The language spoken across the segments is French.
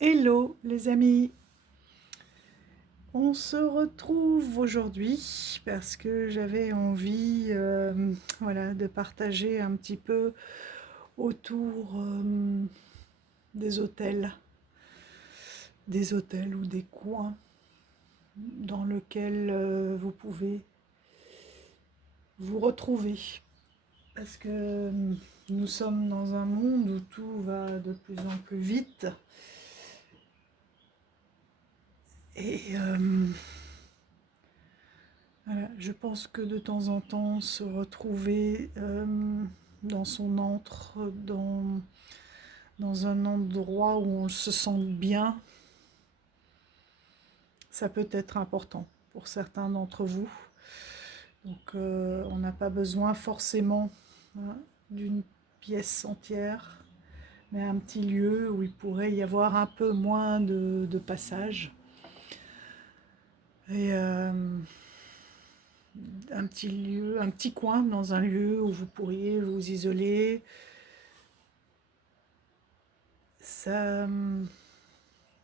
Hello les amis, on se retrouve aujourd'hui parce que j'avais envie voilà, de partager un petit peu autour des hôtels ou des coins dans lesquels vous pouvez vous retrouver. Parce que nous sommes dans un monde où tout va de plus en plus vite et voilà, je pense que de temps en temps, se retrouver dans son antre, dans un endroit où on se sent bien, ça peut être important pour certains d'entre vous. Donc on n'a pas besoin forcément hein, d'une pièce entière, mais un petit lieu où il pourrait y avoir un peu moins de passage. Et un petit lieu, un petit coin dans un lieu où vous pourriez vous isoler. Ça,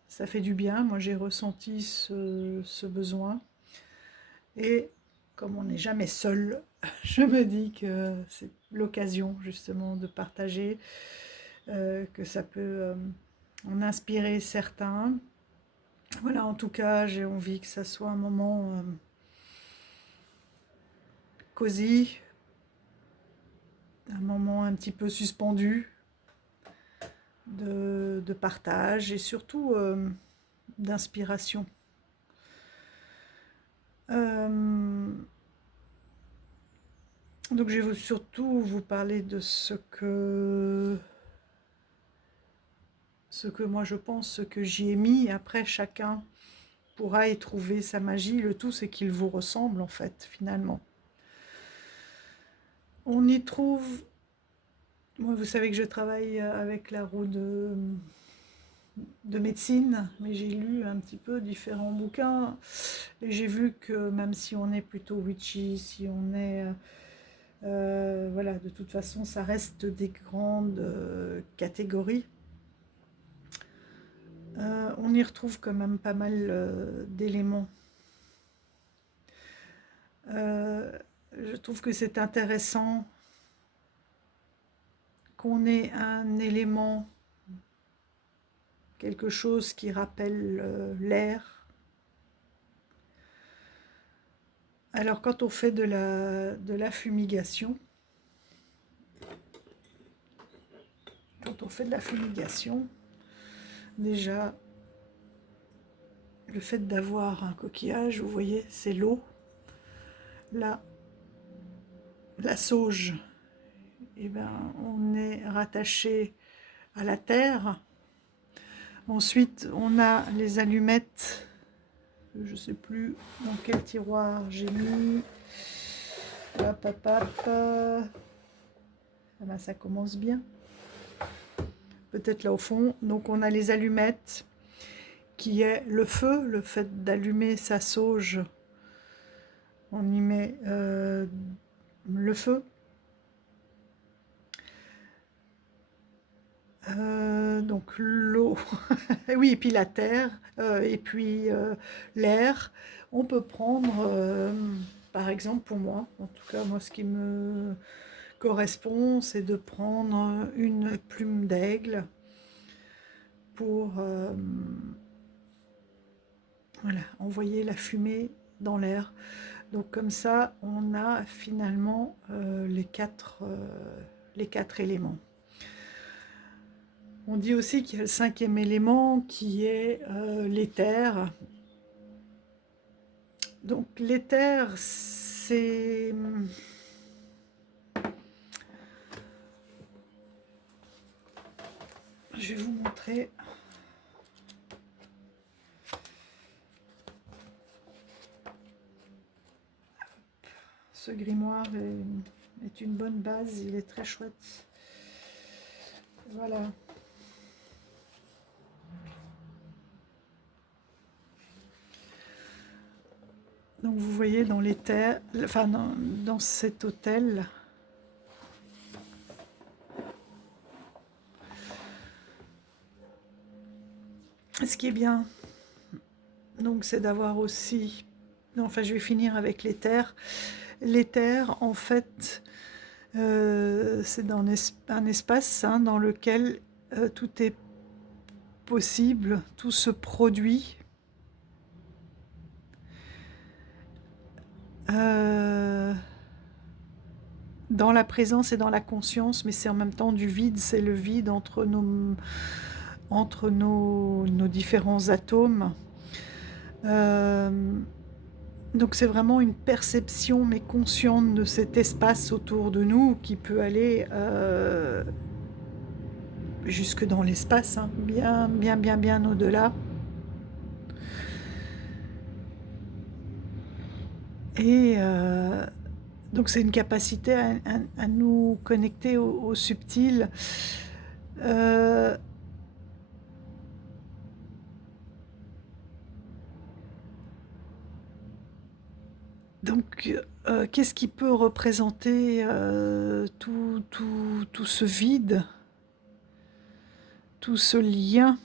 ça fait du bien. Moi, j'ai ressenti ce besoin. Et comme on n'est jamais seul, je me dis que c'est l'occasion justement de partager, que ça peut en inspirer certains. Voilà, en tout cas, j'ai envie que ça soit un moment cosy, un moment un petit peu suspendu de partage et surtout d'inspiration. Donc je vais surtout vous parler de ce que moi je pense, ce que j'y ai mis. Après, chacun pourra y trouver sa magie. Le tout, c'est qu'il vous ressemble en fait, finalement. On y trouve... Moi, vous savez que je travaille avec la roue de médecine, mais j'ai lu un petit peu différents bouquins et j'ai vu que même si on est plutôt witchy, si on est voilà, de toute façon ça reste des grandes catégories. On y retrouve quand même pas mal d'éléments. Je trouve que c'est intéressant qu'on ait un élément, quelque chose qui rappelle l'air. Alors quand on fait de la fumigation, déjà le fait d'avoir un coquillage, vous voyez, c'est l'eau. Là, la sauge, eh ben, on est rattaché à la terre. Ensuite, on a les allumettes. Je ne sais plus dans quel tiroir j'ai mis. Hop, hop, hop. Ah ben, ça commence bien. Peut-être là au fond. Donc on a les allumettes, qui est le feu, le fait d'allumer sa sauge. On y met le feu. Donc l'eau, oui, et puis la terre, et puis l'air. On peut prendre, par exemple pour moi, en tout cas moi ce qui me correspond, c'est de prendre une plume d'aigle pour voilà, envoyer la fumée dans l'air. Donc comme ça, on a finalement les quatre éléments. On dit aussi qu'il y a le cinquième élément qui est l'éther. Donc l'éther, c'est... Je vais vous montrer. Ce grimoire est une bonne base, il est très chouette. Voilà. Donc vous voyez dans l'éther, enfin dans cet hôtel, Ce qui est bien, donc, c'est d'avoir aussi... Enfin, je vais finir avec l'éther. L'éther, en fait, c'est dans un espace hein, dans lequel tout est possible, tout se produit. Dans la présence et dans la conscience, mais c'est en même temps du vide, c'est le vide entre nos différents atomes. Donc c'est vraiment une perception mais consciente de cet espace autour de nous qui peut aller jusque dans l'espace, hein, bien, bien, bien, bien au-delà. Et donc c'est une capacité à nous connecter au subtil. Euh, donc qu'est-ce qui peut représenter tout ce vide, tout ce lien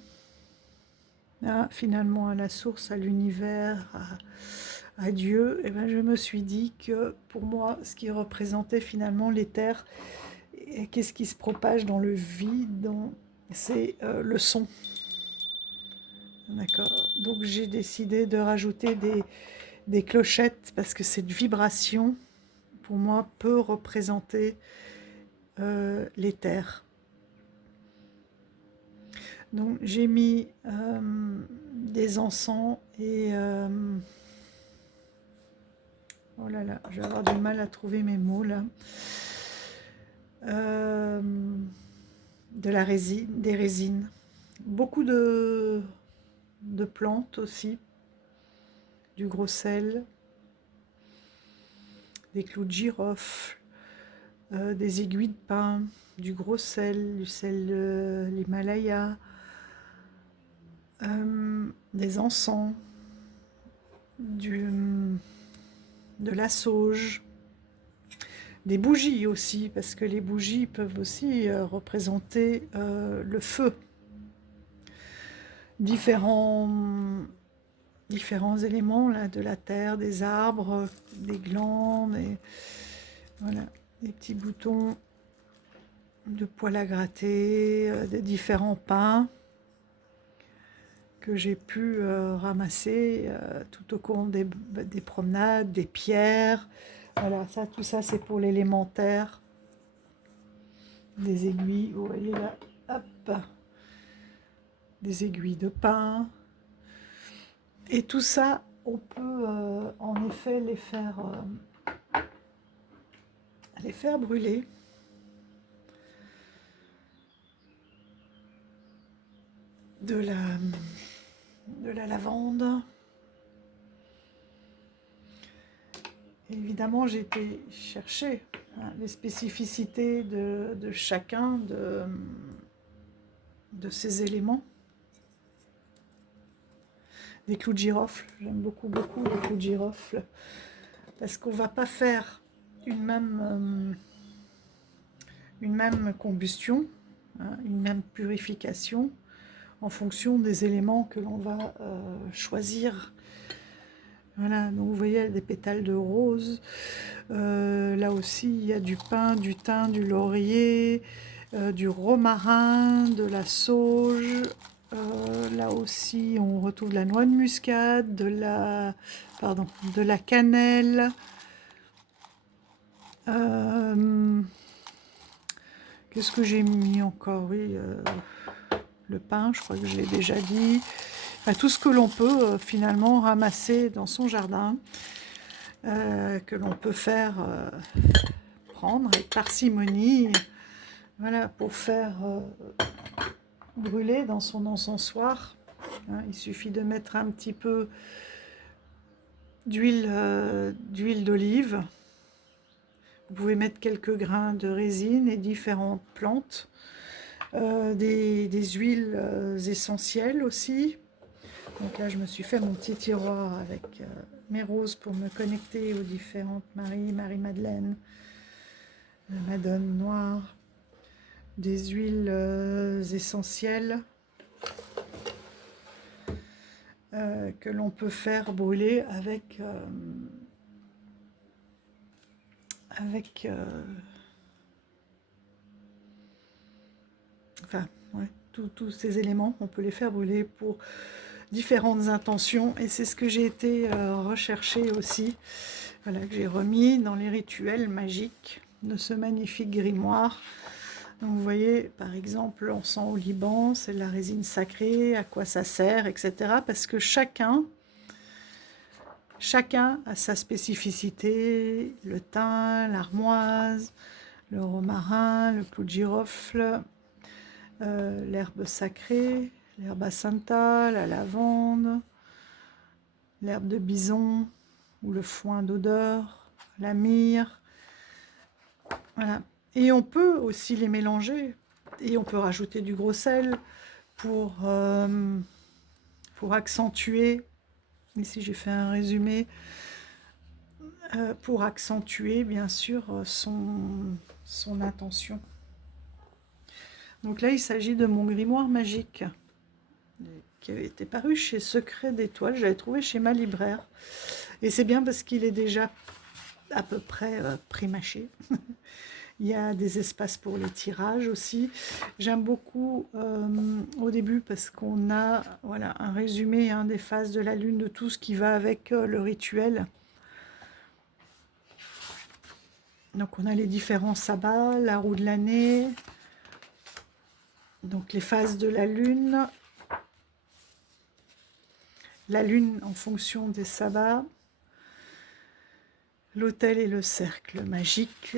finalement à la source, à l'univers, à Dieu, et ben je me suis dit que pour moi, ce qui représentait finalement l'éther, et qu'est-ce qui se propage dans le vide, c'est le son. D'accord. Donc j'ai décidé de rajouter des clochettes parce que cette vibration, pour moi, peut représenter l'éther. Donc j'ai mis des encens et oh là là, je vais avoir du mal à trouver mes mots là. De la résine, des résines. Beaucoup de plantes aussi, du gros sel, des clous de girofle, des aiguilles de pin, du gros sel, du sel de l'Himalaya, des encens, de la sauge, des bougies aussi, parce que les bougies peuvent aussi représenter le feu. Différents éléments là, de la terre, des arbres, des glands, voilà, des petits boutons de poêle à gratter, des différents pains que j'ai pu ramasser tout au cours des promenades, des pierres. Voilà, ça, tout ça c'est pour l'élémentaire. Des aiguilles, vous voyez là, hop, des aiguilles de pin. Et tout ça, on peut en effet les faire brûler. De la lavande. Et évidemment, j'ai été chercher les spécificités de chacun de ces éléments. Des clous de girofle, j'aime beaucoup, beaucoup les clous de girofle, parce qu'on ne va pas faire une même combustion, hein, une même purification, en fonction des éléments que l'on va choisir. Voilà, donc vous voyez des pétales de rose. Là aussi, il y a du pin, du thym, du laurier, du romarin, de la sauge. Là aussi, on retrouve de la noix de muscade, de la cannelle. Qu'est-ce que j'ai mis encore? Oui, le pain, je crois que je l'ai déjà dit. Enfin, tout ce que l'on peut finalement ramasser dans son jardin, que l'on peut faire prendre avec parcimonie, voilà, pour faire brûler dans son encensoir. Hein, il suffit de mettre un petit peu d'huile d'olive. Vous pouvez mettre quelques grains de résine et différentes plantes. Des huiles essentielles aussi. Donc là, je me suis fait mon petit tiroir avec mes roses pour me connecter aux différentes Marie-Madeleine, la Madone noire, des huiles essentielles. que l'on peut faire brûler avec enfin, ouais, tous ces éléments, on peut les faire brûler pour différentes intentions, et c'est ce que j'ai été rechercher aussi, voilà, que j'ai remis dans les rituels magiques de ce magnifique grimoire. Donc vous voyez, par exemple, l'encens au Liban, c'est de la résine sacrée, à quoi ça sert, etc. Parce que chacun a sa spécificité, le thym, l'armoise, le romarin, le clou de girofle, l'herbe sacrée, l'herbe asanta, la lavande, l'herbe de bison ou le foin d'odeur, la myrrhe. Voilà. Et on peut aussi les mélanger et on peut rajouter du gros sel pour accentuer. Ici j'ai fait un résumé pour accentuer bien sûr son intention. Donc là il s'agit de mon grimoire magique qui avait été paru chez Secret d'Étoile, je l'avais trouvé chez ma libraire. Et c'est bien parce qu'il est déjà à peu près pré-mâché. Il y a des espaces pour les tirages aussi. J'aime beaucoup au début parce qu'on a voilà, un résumé des phases de la lune, de tout ce qui va avec le rituel. Donc on a les différents sabbats, la roue de l'année, donc les phases de la lune en fonction des sabbats, l'autel et le cercle magique,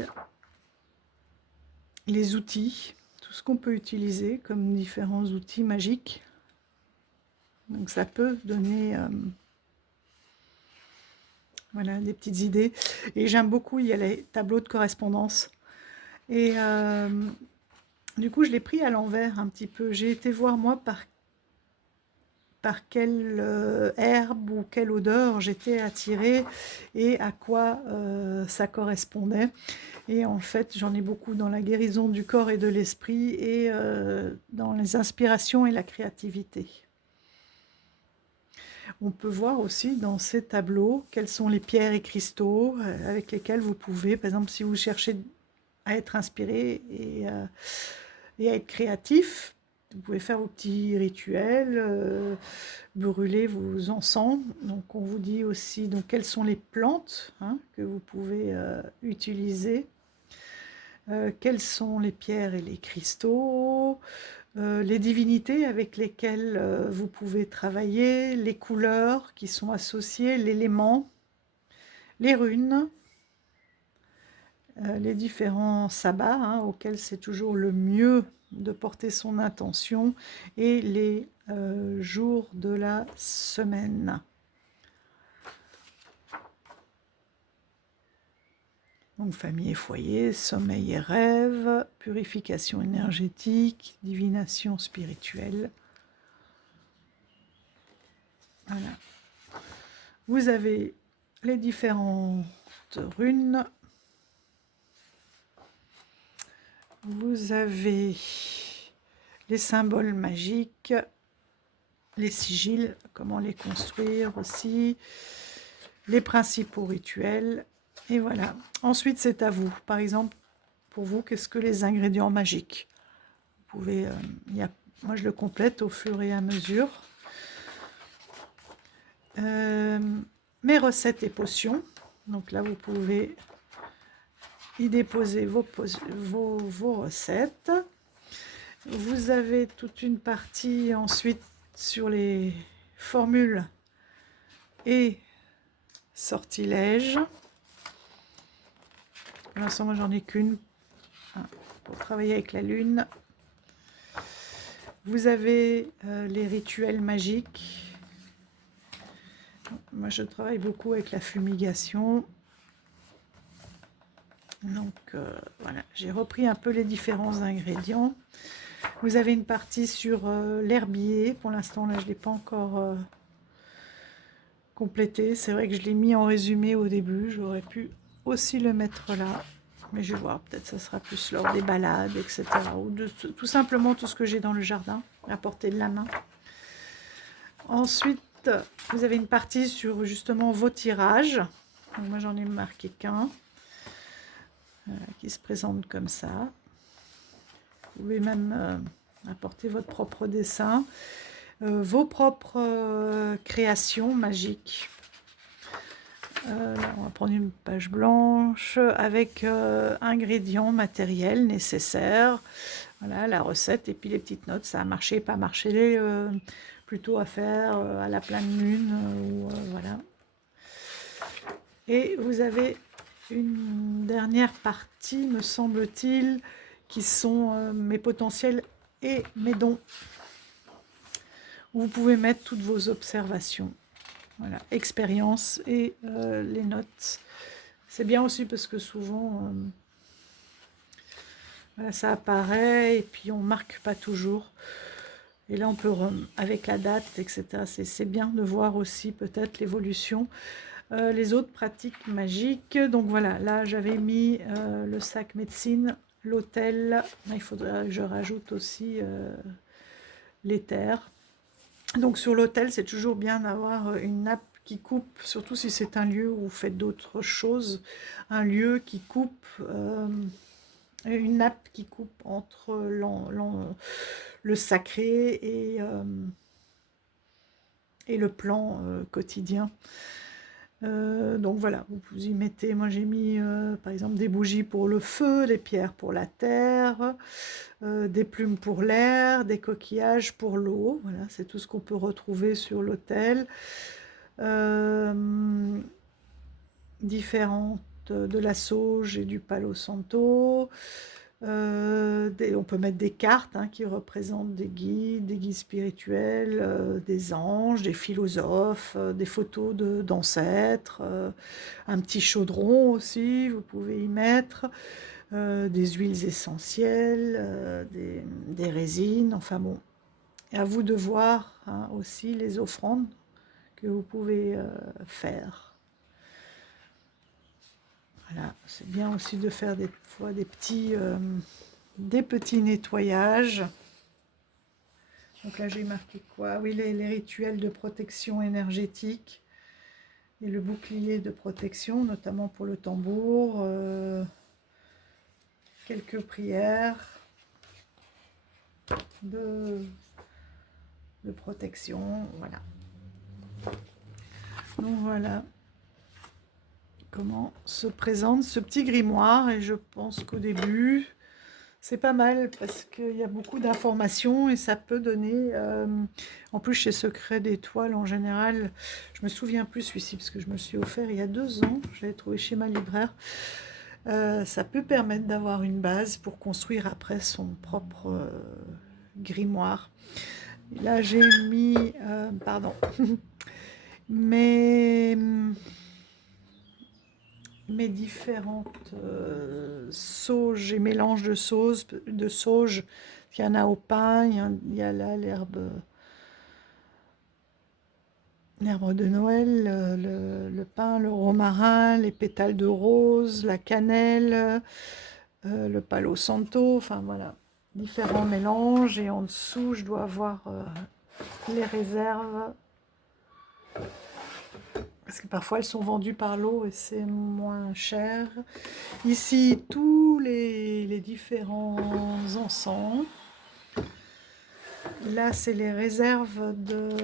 les outils, tout ce qu'on peut utiliser comme différents outils magiques. Donc ça peut donner voilà, des petites idées. Et j'aime beaucoup, il y a les tableaux de correspondance. Et du coup, je l'ai pris à l'envers un petit peu. J'ai été voir moi par quelle herbe ou quelle odeur j'étais attirée et à quoi ça correspondait. Et en fait, j'en ai beaucoup dans la guérison du corps et de l'esprit et dans les inspirations et la créativité. On peut voir aussi dans ces tableaux quelles sont les pierres et cristaux avec lesquels vous pouvez, par exemple, si vous cherchez à être inspiré et à être créatif, vous pouvez faire vos petits rituels, brûler vos encens. Donc on vous dit aussi donc, quelles sont les plantes que vous pouvez utiliser, quelles sont les pierres et les cristaux, les divinités avec lesquelles vous pouvez travailler, les couleurs qui sont associées, l'élément, les runes, les différents sabbats auxquels c'est toujours le mieux de porter son intention et les jours de la semaine. Donc famille et foyer, sommeil et rêve, purification énergétique, divination spirituelle. Voilà. Vous avez les différentes runes. Vous avez les symboles magiques, les sigils, comment les construire aussi, les principaux rituels. Et voilà. Ensuite, c'est à vous. Par exemple, pour vous, qu'est-ce que les ingrédients magiques? Vous pouvez, moi, je le complète au fur et à mesure. Mes recettes et potions. Donc là, vous pouvez y déposer vos recettes. Vous avez toute une partie ensuite sur les formules et sortilèges. Pour l'instant, moi, j'en ai qu'une pour travailler avec la lune. Vous avez les rituels magiques. Moi, je travaille beaucoup avec la fumigation. Donc, voilà, j'ai repris un peu les différents ingrédients. Vous avez une partie sur l'herbier. Pour l'instant, là, je ne l'ai pas encore complété. C'est vrai que je l'ai mis en résumé au début. J'aurais pu aussi le mettre là. Mais je vais voir, peut-être ça sera plus lors des balades, etc. Ou tout simplement tout ce que j'ai dans le jardin, à portée de la main. Ensuite, Ensuite, vous avez une partie sur justement vos tirages. Donc, moi, j'en ai marqué qu'un qui se présente comme ça. Vous pouvez même apporter votre propre dessin, vos propres créations magiques. Là, on va prendre une page blanche avec ingrédients matériels nécessaires. Voilà, la recette et puis les petites notes. Ça a marché, pas marché, plutôt à faire à la pleine lune. Voilà. Et vous avez une dernière partie, me semble-t-il, qui sont mes potentiels et mes dons. Où vous pouvez mettre toutes vos observations. Voilà, expérience et les notes. C'est bien aussi parce que souvent, voilà, ça apparaît et puis on marque pas toujours. Et là, on peut, avec la date, etc., c'est bien de voir aussi peut-être l'évolution. Les autres pratiques magiques. Donc voilà, là, j'avais mis le sac médecine, l'hôtel. Il faudrait que je rajoute aussi l'éther. Donc sur l'hôtel, c'est toujours bien d'avoir une nappe qui coupe, surtout si c'est un lieu où vous faites d'autres choses, un lieu qui coupe, une nappe qui coupe entre le sacré et le plan quotidien. Donc voilà, vous y mettez, moi j'ai mis par exemple des bougies pour le feu, des pierres pour la terre, des plumes pour l'air, des coquillages pour l'eau. Voilà, c'est tout ce qu'on peut retrouver sur l'autel. Différentes de la sauge et du palo santo. On peut mettre des cartes qui représentent des guides spirituels, des anges, des philosophes, des photos d'ancêtres, un petit chaudron aussi, vous pouvez y mettre, des huiles essentielles, des résines, enfin bon. Et à vous de voir aussi les offrandes que vous pouvez faire. Voilà, c'est bien aussi de faire des fois des petits nettoyages. Donc là, j'ai marqué quoi? Oui, les rituels de protection énergétique et le bouclier de protection, notamment pour le tambour. Quelques prières de protection. Voilà. Donc voilà comment se présente ce petit grimoire. Et je pense qu'au début, c'est pas mal parce qu'il y a beaucoup d'informations et ça peut donner... en plus, chez Secret d'étoiles, en général, je me souviens plus celui-ci parce que je me le suis offert il y a 2 ans. Je l'avais trouvé chez ma libraire. Ça peut permettre d'avoir une base pour construire après son propre grimoire. Là, j'ai mis... pardon. mes différentes sauges et mélanges de sauge. Il y en a au pain, il y a là l'herbe de Noël, le pain, le romarin, les pétales de rose, la cannelle, le palo santo, enfin voilà, différents mélanges. Et en dessous, je dois avoir les réserves. Parce que parfois elles sont vendues par lot et c'est moins cher. Ici, tous les différents encens. Là, c'est les réserves de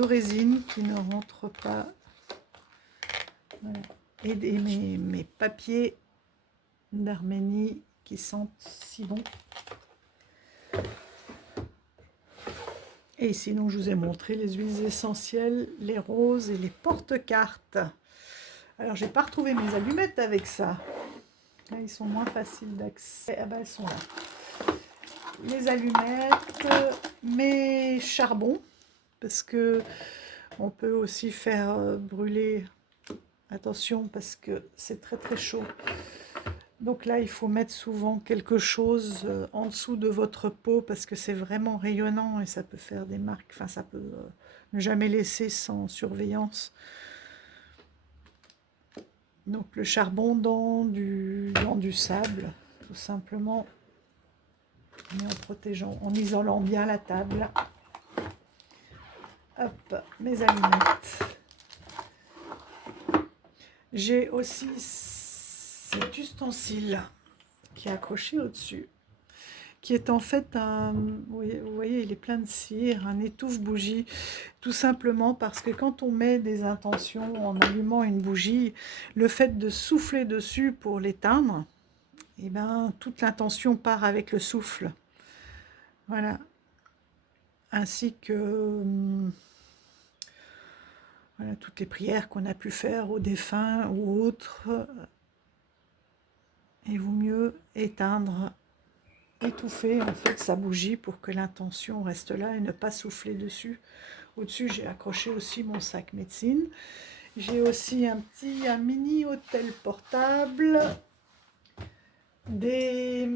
résine qui ne rentrent pas. Voilà. Et mes papiers d'Arménie qui sentent si bon. Et sinon, je vous ai montré les huiles essentielles, les roses et les porte-cartes. Alors, j'ai pas retrouvé mes allumettes avec ça. Là, ils sont moins faciles d'accès. Ah ben, elles sont là. Les allumettes, mes charbons, parce que on peut aussi faire brûler. Attention, parce que c'est très très chaud. Donc là, il faut mettre souvent quelque chose en dessous de votre peau parce que c'est vraiment rayonnant et ça peut faire des marques. Enfin, ça peut ne jamais laisser sans surveillance. Donc le charbon dans du sable, tout simplement, mais en protégeant, en isolant bien la table. Hop, mes allumettes. J'ai aussi cet ustensile qui est accroché au-dessus, qui est en fait un, vous voyez, il est plein de cire, un étouffe-bougie, tout simplement parce que quand on met des intentions en allumant une bougie, le fait de souffler dessus pour l'éteindre, et ben, toute l'intention part avec le souffle. Voilà. Ainsi que voilà, toutes les prières qu'on a pu faire aux défunts ou autres. Il vaut mieux éteindre, étouffer en fait sa bougie pour que l'intention reste là et ne pas souffler dessus. Au-dessus, j'ai accroché aussi mon sac médecine. J'ai aussi un mini hôtel portable, des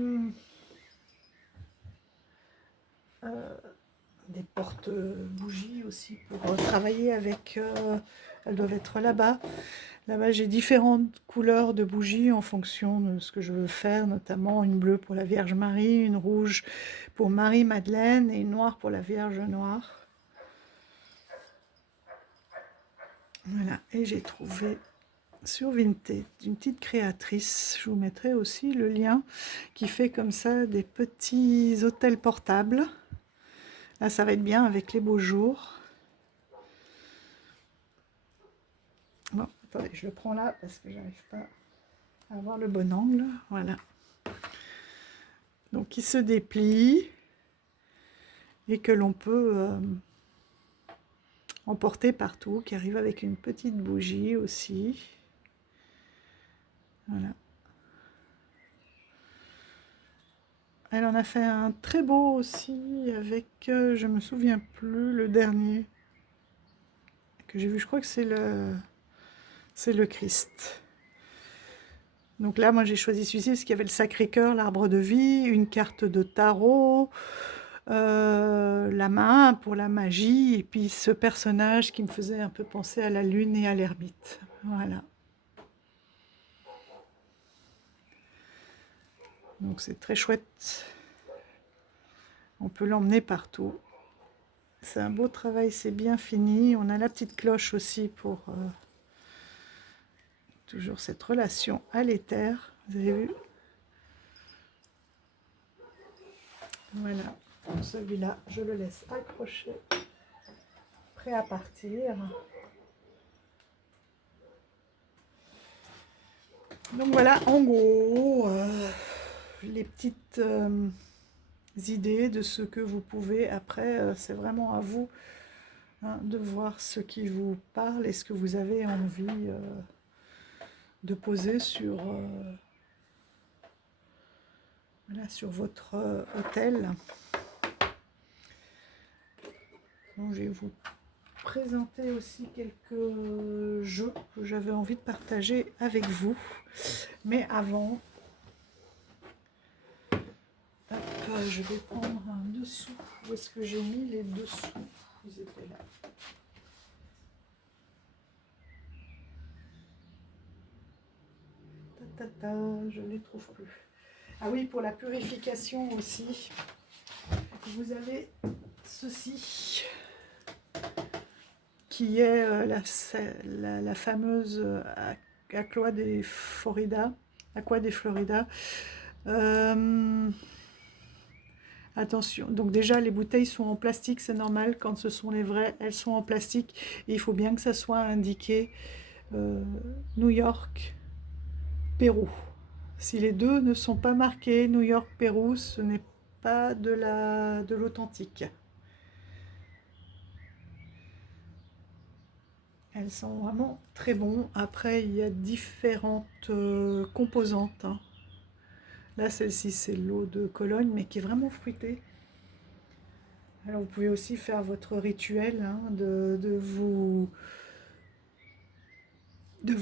portes-bougies aussi pour travailler avec. Elles doivent être là-bas. Là-bas, j'ai différentes couleurs de bougies en fonction de ce que je veux faire, notamment une bleue pour la Vierge Marie, une rouge pour Marie-Madeleine et une noire pour la Vierge Noire. Voilà, et j'ai trouvé sur Vinted une petite créatrice, je vous mettrai aussi le lien, qui fait comme ça des petits hôtels portables. Là, ça va être bien avec les beaux jours. Bon, attendez, je le prends là parce que j'arrive pas à avoir le bon angle. Voilà. Donc, il se déplie et que l'on peut emporter partout, qui arrive avec une petite bougie aussi. Voilà. Elle en a fait un très beau aussi avec, je me souviens plus, le dernier que j'ai vu, je crois que c'est le Christ. Donc là, moi j'ai choisi celui-ci parce qu'il y avait le Sacré-Cœur, l'arbre de vie, une carte de tarot, la main pour la magie, et puis ce personnage qui me faisait un peu penser à la lune et à l'ermite. Voilà. Donc c'est très chouette. On peut l'emmener partout. C'est un beau travail, c'est bien fini. On a la petite cloche aussi pour toujours cette relation à l'éther. Vous avez vu? Voilà. Donc celui-là, je le laisse accroché, prêt à partir. Donc voilà, en gros, les petites idées de ce que vous pouvez. Après, c'est vraiment à vous de voir ce qui vous parle et ce que vous avez envie de poser sur, voilà, sur votre hôtel. Donc, je vais vous présenter aussi quelques jeux que j'avais envie de partager avec vous. Mais avant, je vais prendre un dessous. Où est-ce que j'ai mis les dessous? Ils étaient là. Je ne les trouve plus. Ah oui, pour la purification aussi, vous avez ceci, qui est la fameuse Aqua de Florida. Attention, donc déjà les bouteilles sont en plastique, c'est normal, quand ce sont les vraies, elles sont en plastique, et il faut bien que ça soit indiqué New York, Pérou. Si les deux ne sont pas marqués New York, Pérou, ce n'est pas de l'authentique. Elles sont vraiment très bonnes. Après, il y a différentes composantes. Hein. Là, celle-ci, c'est l'eau de Cologne, mais qui est vraiment fruitée. Alors, vous pouvez aussi faire votre rituel hein, de vous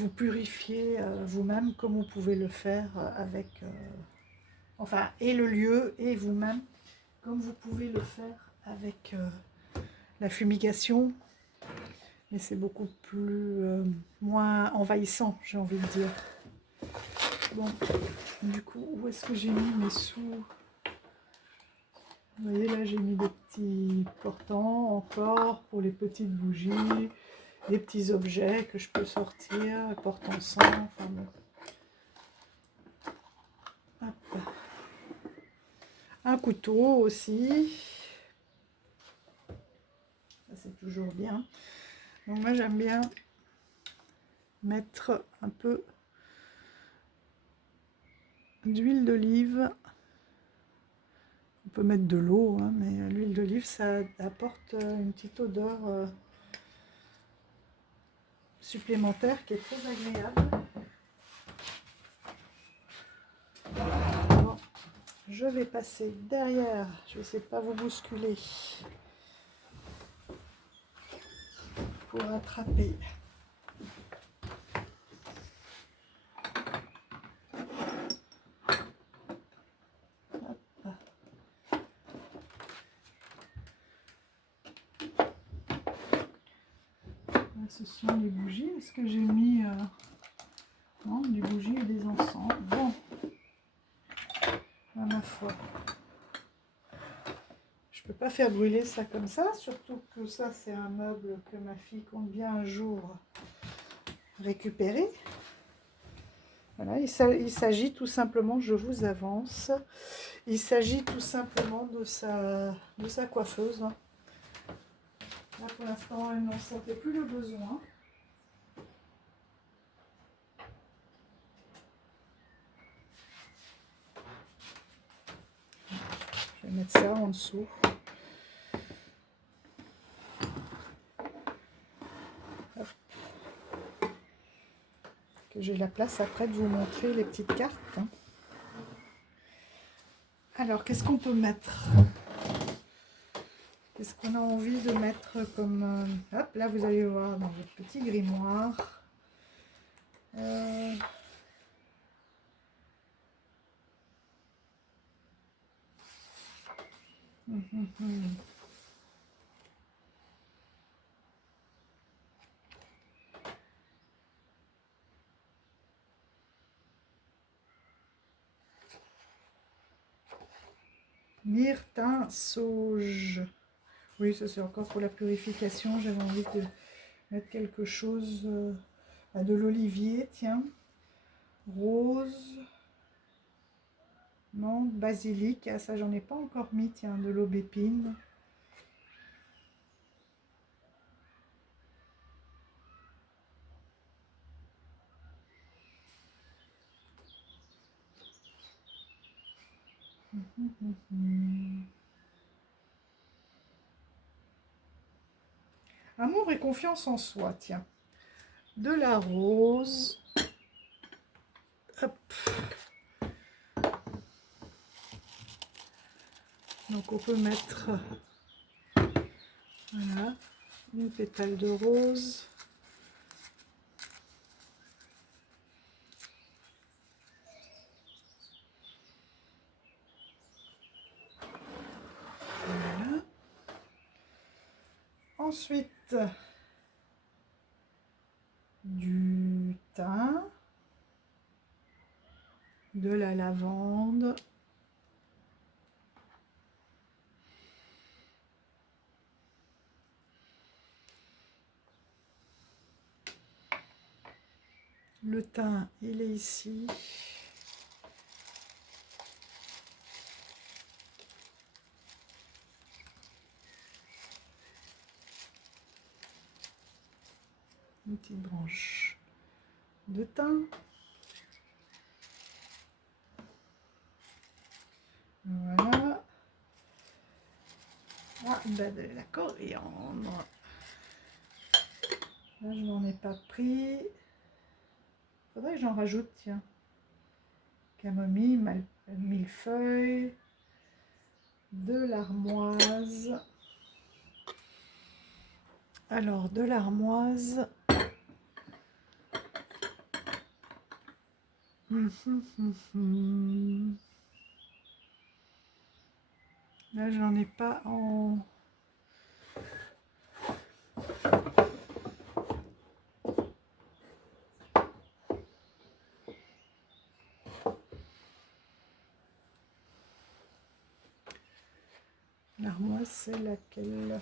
purifier vous-même, comme vous pouvez le faire avec... enfin, et le lieu, et vous-même, comme vous pouvez le faire avec la fumigation. Mais c'est beaucoup plus moins envahissant, j'ai envie de dire. Bon, du coup, où est-ce que j'ai mis mes sous? Vous voyez, là, j'ai mis des petits portants encore pour les petites bougies, des petits objets que je peux sortir, porte-encens, enfin bon. Hop. Un couteau aussi. Ça, c'est toujours bien. Donc moi, j'aime bien mettre un peu d'huile d'olive. On peut mettre de l'eau, hein, mais l'huile d'olive, ça apporte une petite odeur supplémentaire qui est très agréable. Bon, je vais passer derrière, je vais essayer de ne pas vous bousculer pour attraper. Là, ce sont les bougies. Est-ce que j'ai mis non, des bougies et des encens? Bon, à ma foi. Je peux pas faire brûler ça comme ça, surtout que ça c'est un meuble que ma fille compte bien un jour récupérer. Voilà, il s'agit tout simplement, je vous avance, il s'agit tout simplement de sa coiffeuse. Là pour l'instant elle n'en sentait plus le besoin. Je vais mettre ça en dessous. Hop. Que j'ai la place après de vous montrer les petites cartes. Alors, qu'est-ce qu'on peut mettre? Qu'est-ce qu'on a envie de mettre comme... Hop, là, vous allez voir dans votre petit grimoire. Myrtin, sauge. Oui, ça c'est encore pour la purification. J'avais envie de mettre quelque chose à de l'olivier, tiens. Rose. Non, basilic. Ah, ça j'en ai pas encore mis, tiens, de l'aubépine. Amour et confiance en soi, tiens. De la rose. Hop. Donc on peut mettre voilà, une pétale de rose. Voilà. Ensuite, du thym, de la lavande, le thym, il est ici. Une petite branche de thym. Voilà. Ah, ben de la coriandre. Là, je n'en ai pas pris. Faudrait que j'en rajoute, tiens. Camomille, millefeuille, de l'armoise. Alors, de l'armoise. Là, j'en ai pas en... L'armoise, c'est laquelle?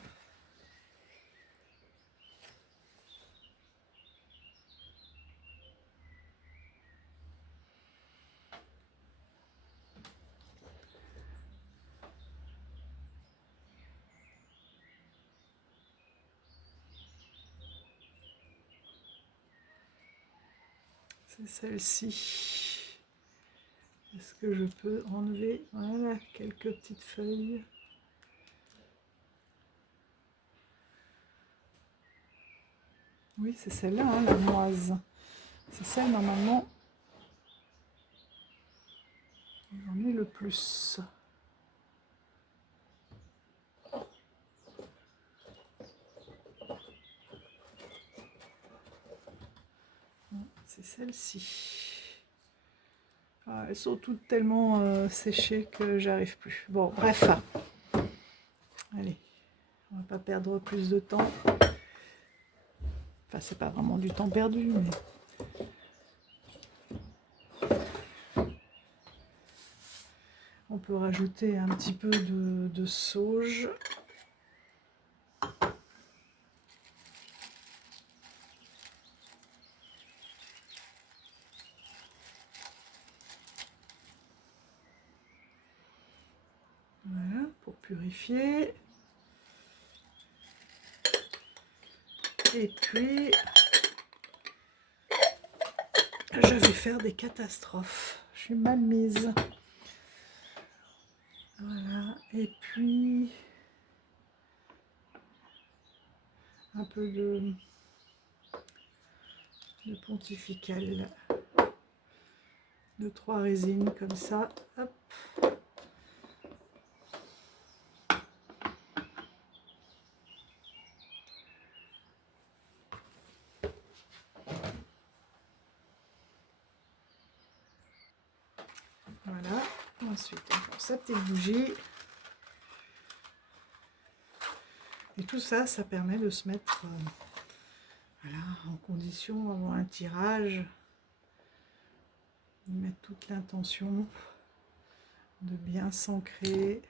C'est celle-ci. Est-ce que je peux enlever? Voilà, quelques petites feuilles. Oui, c'est celle-là, hein, l'armoise. C'est celle, normalement, j'en ai le plus. C'est celle-ci. Ah, elles sont toutes tellement séchées que j'arrive plus. Bon, bref. Allez, on va pas perdre plus de temps. Enfin, c'est pas vraiment du temps perdu, mais... On peut rajouter un petit peu de sauge. Voilà, pour purifier. Et puis, je vais faire des catastrophes. Je suis mal mise. Voilà, et puis, un peu de pontifical. 2-3 résines comme ça. Hop. Voilà, ensuite on prend sa petite bougie. Et tout ça, ça permet de se mettre voilà, en condition avant un tirage, de mettre toute l'intention, de bien s'ancrer.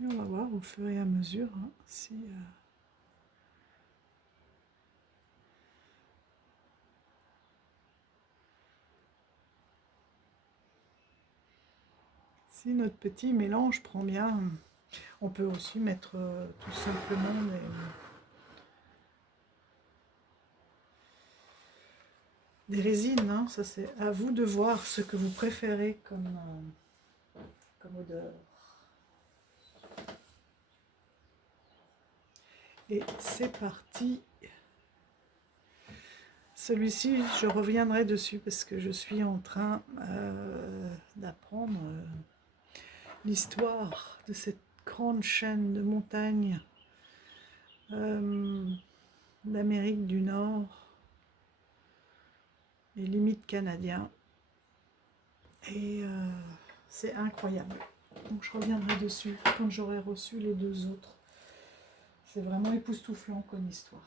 Et on va voir au fur et à mesure hein, si notre petit mélange prend bien. On peut aussi mettre tout simplement des résines. Hein. Ça, c'est à vous de voir ce que vous préférez comme odeur. Et c'est parti. Celui-ci, je reviendrai dessus parce que je suis en train d'apprendre l'histoire de cette grande chaîne de montagnes d'Amérique du Nord et limite canadien. Et c'est incroyable. Donc je reviendrai dessus quand j'aurai reçu les deux autres. C'est vraiment époustouflant comme histoire.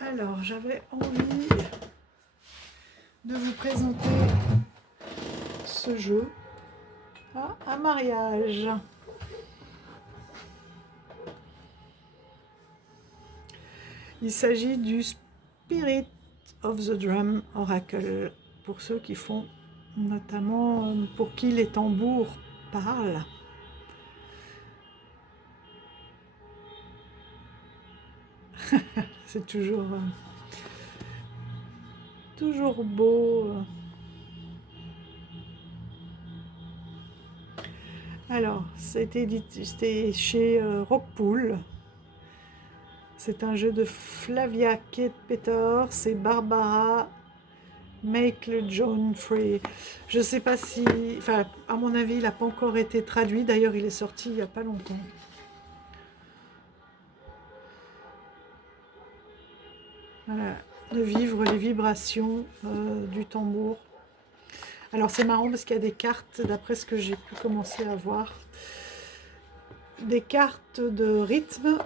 Alors, j'avais envie de vous présenter ce jeu à un mariage. Il s'agit du Spirit of the Drum Oracle, pour ceux qui font, notamment pour qui les tambours parlent. C'est toujours beau. Alors, c'était chez Rockpool. C'est un jeu de Flavia Kate Peter, c'est Barbara Make le John Free. Je ne sais pas si... Enfin, à mon avis, il n'a pas encore été traduit. D'ailleurs, il est sorti il n'y a pas longtemps. Voilà, de vivre les vibrations du tambour. Alors, c'est marrant parce qu'il y a des cartes, d'après ce que j'ai pu commencer à voir, des cartes de rythme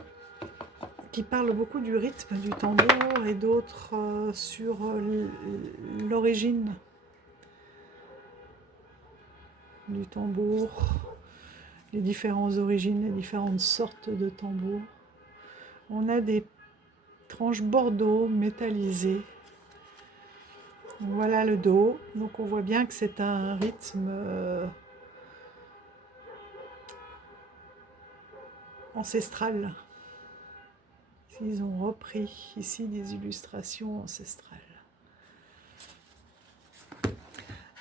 qui parlent beaucoup du rythme du tambour et d'autres sur l'origine du tambour, les différentes origines, les différentes sortes de tambours. On a des tranches bordeaux métallisées. Voilà le dos, donc on voit bien que c'est un rythme ancestral. Ils ont repris ici des illustrations ancestrales.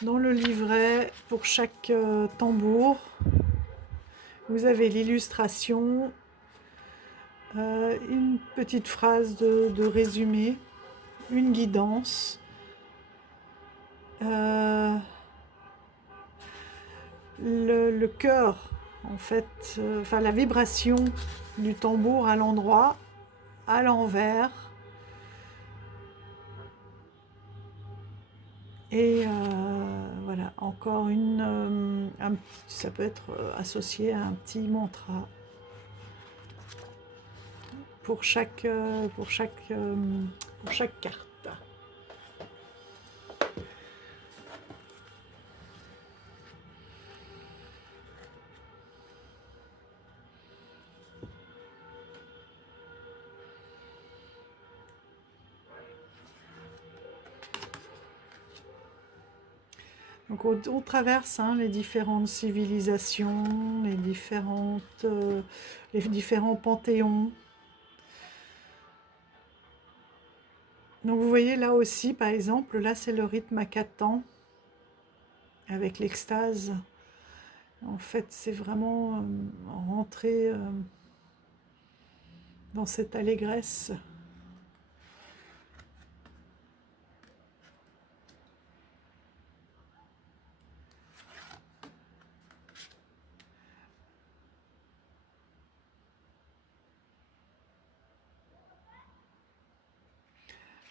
Dans le livret, pour chaque tambour, vous avez l'illustration, une petite phrase de résumé, une guidance, le cœur, en fait, enfin la vibration du tambour à l'endroit, à l'envers, et voilà, encore ça peut être associé à un petit mantra pour chaque carte. Donc on traverse les différentes civilisations, les différents panthéons. Donc vous voyez là aussi, par exemple, là c'est le rythme à 4 temps, avec l'extase. En fait, c'est vraiment rentrer dans cette allégresse.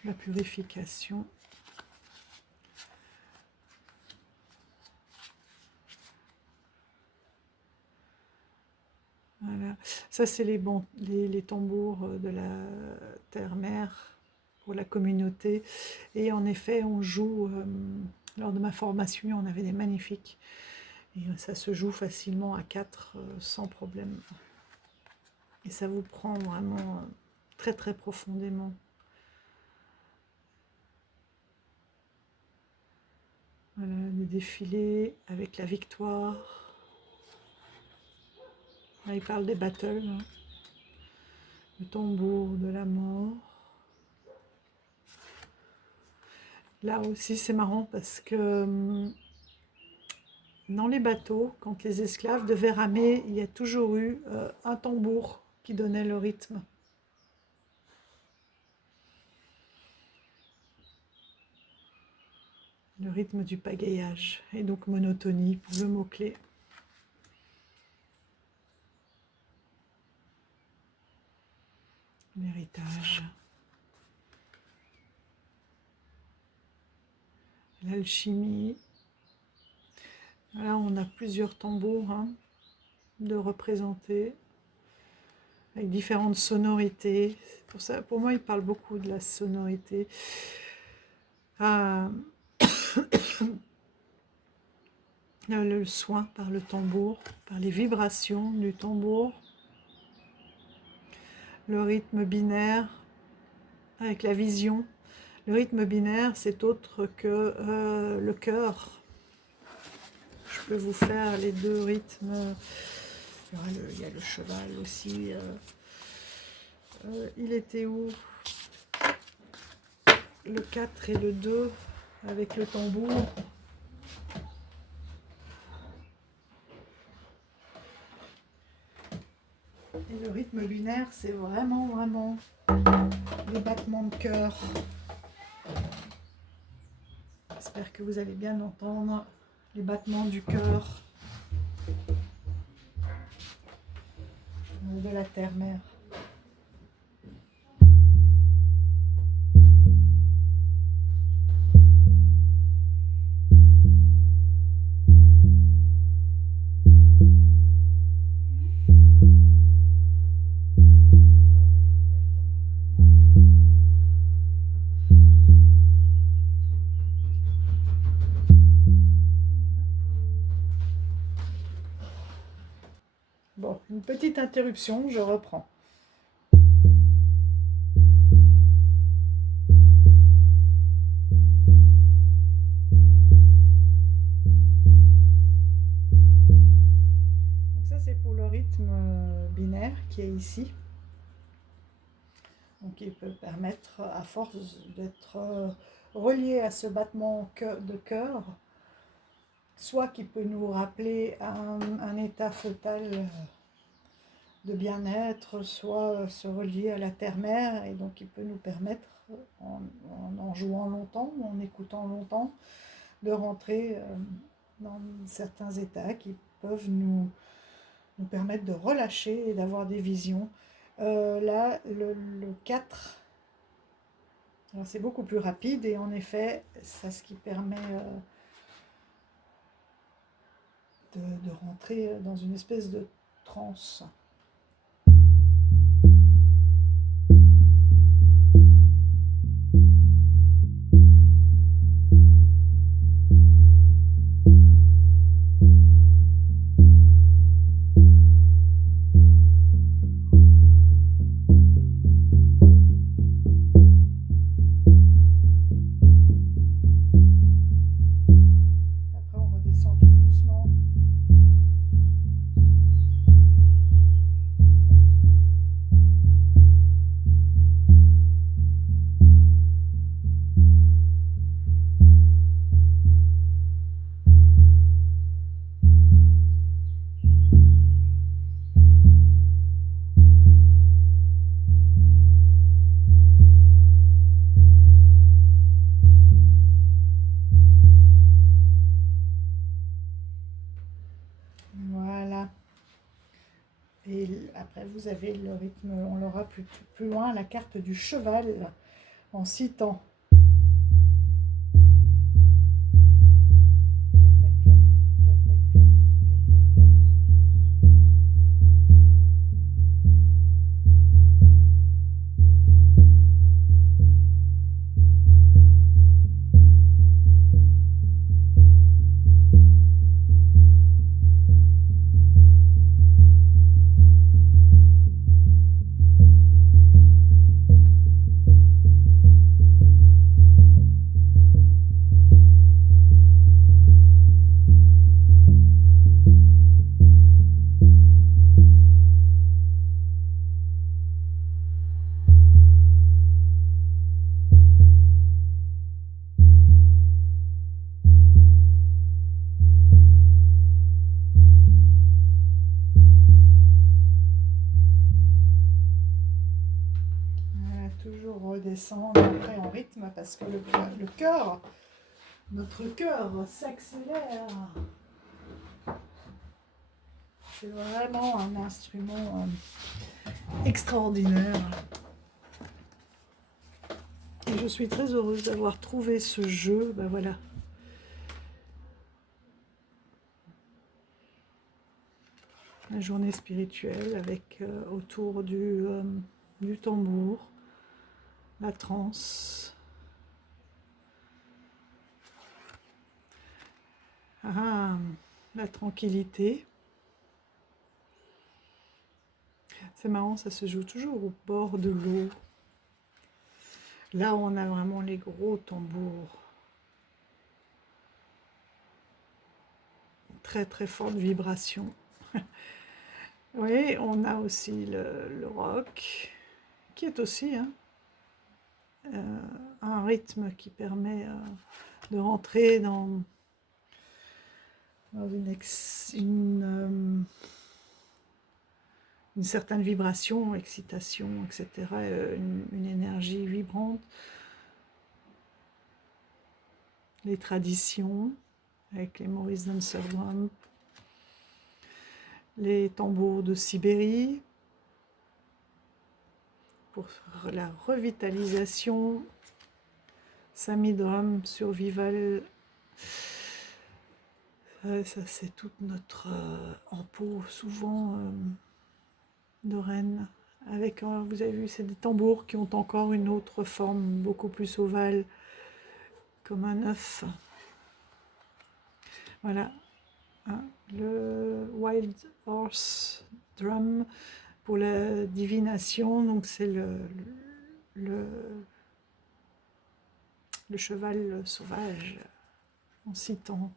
La purification. Voilà. Ça, c'est les tambours de la terre-mère pour la communauté. Et en effet, on joue, lors de ma formation, on avait des magnifiques. Et ça se joue facilement à 4 sans problème. Et ça vous prend vraiment très très profondément. Voilà, le défilé avec la victoire. Là, il parle des battles. Le tambour de la mort. Là aussi, c'est marrant parce que dans les bateaux, quand les esclaves devaient ramer, il y a toujours eu un tambour qui donnait le rythme. Le rythme du pagayage, et donc monotonie pour le mot-clé. L'héritage. L'alchimie. Là, on a plusieurs tambours de représenter, avec différentes sonorités. Pour ça, pour moi, il parle beaucoup de la sonorité. Le soin par le tambour, par les vibrations du tambour. Le rythme binaire avec la vision. Le rythme binaire, c'est autre que le cœur. Je peux vous faire les deux rythmes. Il y a le cheval aussi. Il était où? Le 4 et le 2 avec le tambour. Et le rythme binaire, c'est vraiment les battements de cœur. J'espère que vous allez bien entendre les battements du cœur de la terre-mère. petite interruption, je reprends. Donc ça c'est pour le rythme binaire qui est ici. Donc il peut permettre, à force d'être relié à ce battement de cœur, soit qui peut nous rappeler un état fœtal de bien-être, soit se relier à la terre-mère, et donc il peut nous permettre, en jouant longtemps, en écoutant longtemps, de rentrer dans certains états qui peuvent nous permettre de relâcher et d'avoir des visions. Là, le 4, c'est beaucoup plus rapide, et en effet, c'est ce qui permet de rentrer dans une espèce de transe. Après, on redescend tout doucement. Voilà. Et après, vous avez le rythme, on l'aura plus loin, la carte du cheval, en 6 temps. Cataclope, cataclope, cataclope. Toujours redescendre après en rythme, parce que le cœur, notre cœur s'accélère. C'est vraiment un instrument extraordinaire. Et je suis très heureuse d'avoir trouvé ce jeu. Ben voilà. La journée spirituelle avec autour du tambour, la transe. La tranquillité. C'est marrant, ça se joue toujours au bord de l'eau. Là, on a vraiment les gros tambours. Très très forte vibration. Oui, on a aussi le rock, qui est aussi un rythme qui permet de rentrer dans une certaine vibration, excitation, etc., une énergie vibrante. Les traditions, avec les Maurice Dancer Drum, les tambours de Sibérie, pour la revitalisation, Sami Drum, Survival. Ça c'est toute notre empo, souvent de Rennes. Avec, vous avez vu, c'est des tambours qui ont encore une autre forme, beaucoup plus ovale, comme un œuf. Voilà. Le Wild Horse drum pour la divination. Donc c'est le, le cheval sauvage, en citant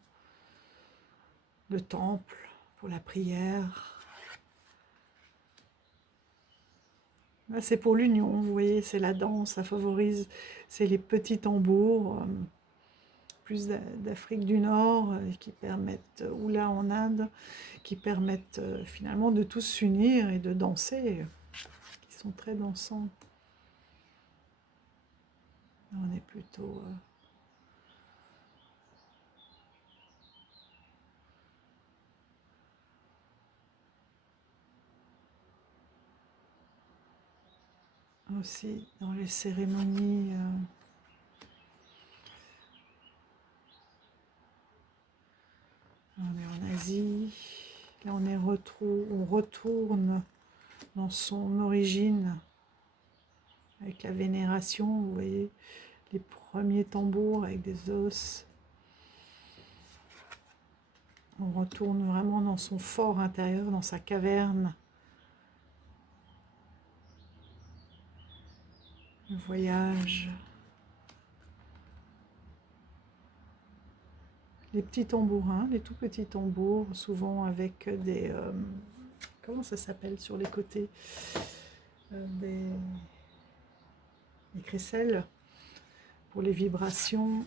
le temple pour la prière. Là, c'est pour l'union, vous voyez, c'est la danse, ça favorise, c'est les petits tambours, plus d'Afrique du Nord, qui permettent, ou là en Inde, qui permettent finalement de tous s'unir et de danser, qui sont très dansants. Là, on est plutôt... aussi dans les cérémonies on est en Asie, là on retourne dans son origine avec la vénération, vous voyez les premiers tambours avec des os, on retourne vraiment dans son fort intérieur, dans sa caverne. Le voyage, les petits tambourins, les tout petits tambours, souvent avec des... comment ça s'appelle sur les côtés, des crécelles pour les vibrations.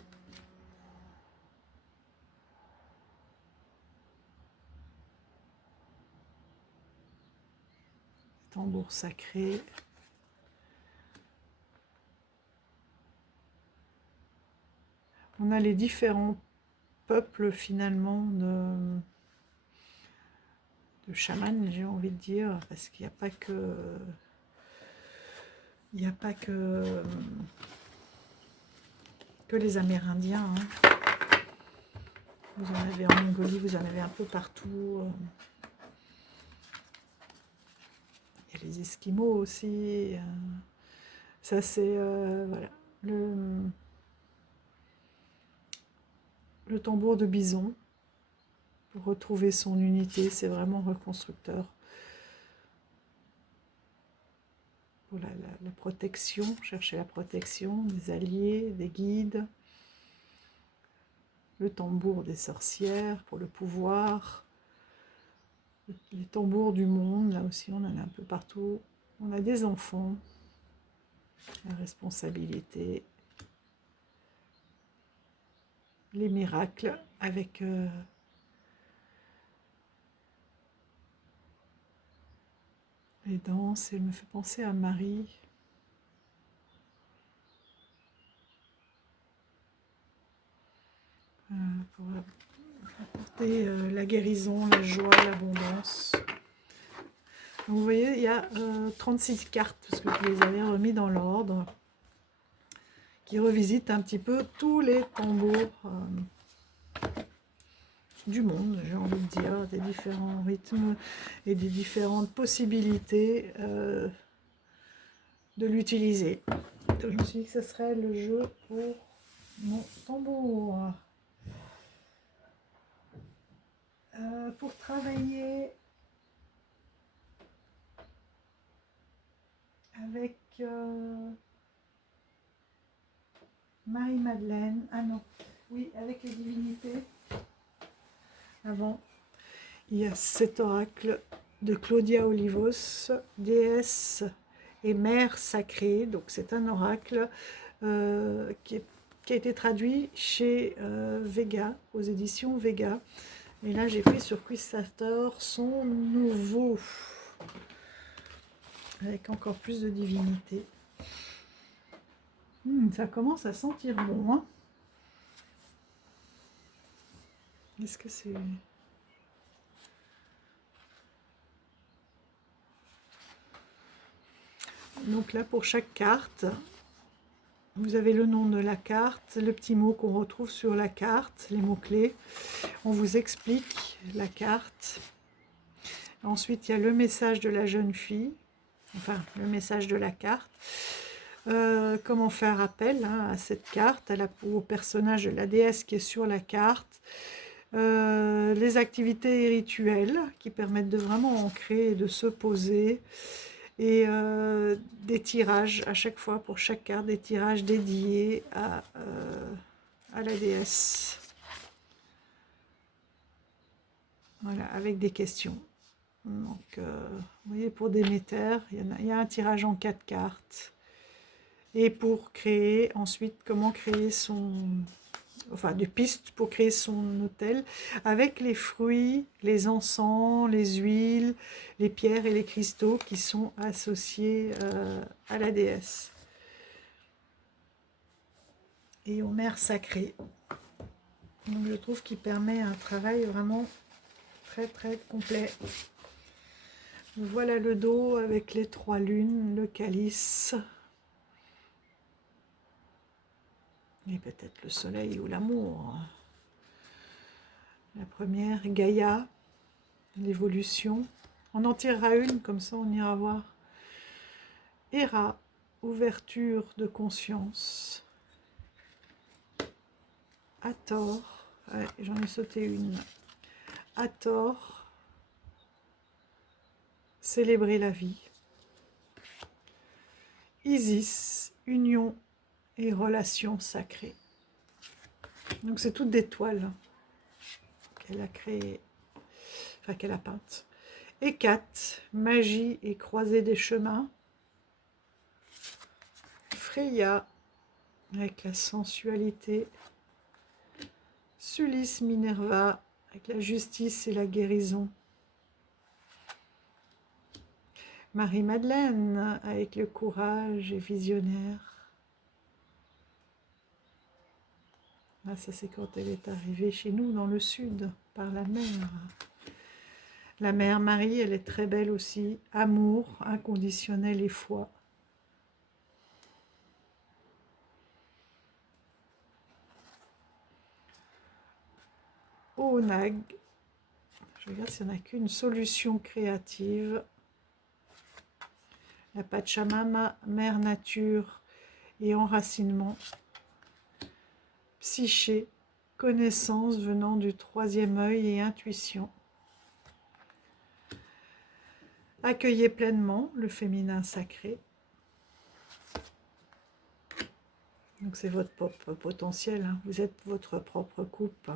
Tambour sacré. On a les différents peuples finalement de chamans, j'ai envie de dire, parce qu'il n'y a pas que... Il n'y a pas que les Amérindiens. Hein. Vous en avez en Mongolie, vous en avez un peu partout. Il y a les Esquimaux aussi. Ça c'est... voilà. Le tambour de bison, pour retrouver son unité, c'est vraiment reconstructeur. Pour la protection, chercher la protection des alliés, des guides. Le tambour des sorcières pour le pouvoir. Les tambours du monde, là aussi on en a un peu partout. On a des enfants, la responsabilité. Les miracles avec les danses. Elle me fait penser à Marie. Pour apporter la guérison, la joie, l'abondance. Vous voyez, il y a 36 cartes, parce que je les avais remis dans l'ordre, qui revisitent un petit peu tous les tambours du monde, j'ai envie de dire, des différents rythmes et des différentes possibilités de l'utiliser. Je me suis dit que ce serait le jeu pour mon tambour. Pour travailler avec Marie-Madeleine, ah non, oui, avec les divinités. Avant, il y a cet oracle de Claudia Olivos, déesse et mère sacrée. Donc c'est un oracle qui a été traduit chez Vega, aux éditions Vega. Et là j'ai pris sur Quistator son nouveau, avec encore plus de divinité. Ça commence à sentir bon, hein. Est-ce que c'est... Donc là, pour chaque carte, vous avez le nom de la carte, le petit mot qu'on retrouve sur la carte, les mots-clés. On vous explique la carte. Ensuite, il y a le message de la jeune fille, enfin, le message de la carte. Comment faire appel à cette carte, au personnage de la déesse qui est sur la carte. Les activités rituelles qui permettent de vraiment ancrer et de se poser. Et des tirages à chaque fois, pour chaque carte, des tirages dédiés à la déesse. Voilà, avec des questions. Donc, vous voyez, pour Déméter, il y a un tirage en 4 cartes. Et pour créer, ensuite, comment créer son... Enfin, des pistes pour créer son hôtel, avec les fruits, les encens, les huiles, les pierres et les cristaux qui sont associés à la déesse. Et aux mères sacrées. Donc, je trouve qu'il permet un travail vraiment très très complet. Voilà le dos avec les 3 lunes, le calice. Et peut-être le soleil ou l'amour. La première, Gaïa, l'évolution. On en tirera une, comme ça on ira voir. Héra, ouverture de conscience. Hathor, ouais, j'en ai sauté une. Hathor, célébrer la vie. Isis, union et relations sacrées. Donc c'est toutes des toiles qu'elle a créées, enfin qu'elle a peintes. Hécate, magie et croisée des chemins. Freya, avec la sensualité. Sulis Minerva, avec la justice et la guérison. Marie-Madeleine, avec le courage et visionnaire. Ah, ça c'est quand elle est arrivée chez nous dans le sud, par la mer. La mère Marie, elle est très belle aussi. Amour, inconditionnel et foi. Onag, je regarde s'il n'y en a qu'une solution créative. La Pachamama, mère nature et enracinement. Psyché, connaissance venant du 3e œil et intuition. Accueillez pleinement le féminin sacré. Donc c'est votre propre potentiel, hein. Vous êtes votre propre coupe.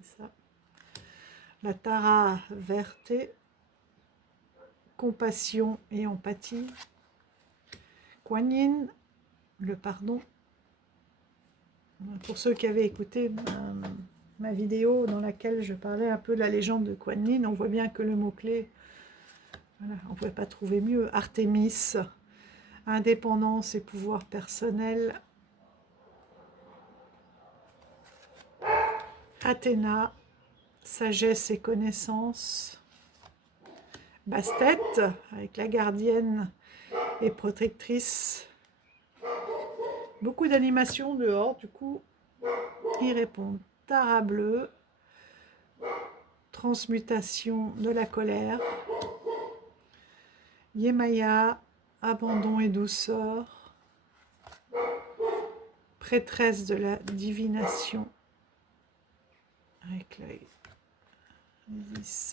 C'est ça. La Tara verte, compassion et empathie. Kuan Yin, le pardon. Pour ceux qui avaient écouté ma vidéo dans laquelle je parlais un peu de la légende de Kuan Yin, on voit bien que le mot-clé, voilà, on ne pouvait pas trouver mieux. Artémis, indépendance et pouvoir personnel. Athéna, sagesse et connaissance. Bastet, avec la gardienne et protectrice. Beaucoup d'animations dehors, du coup, ils répondent. Tara bleu, transmutation de la colère. Yemaya, abandon et douceur. Prêtresse de la divination. Avec l'œil.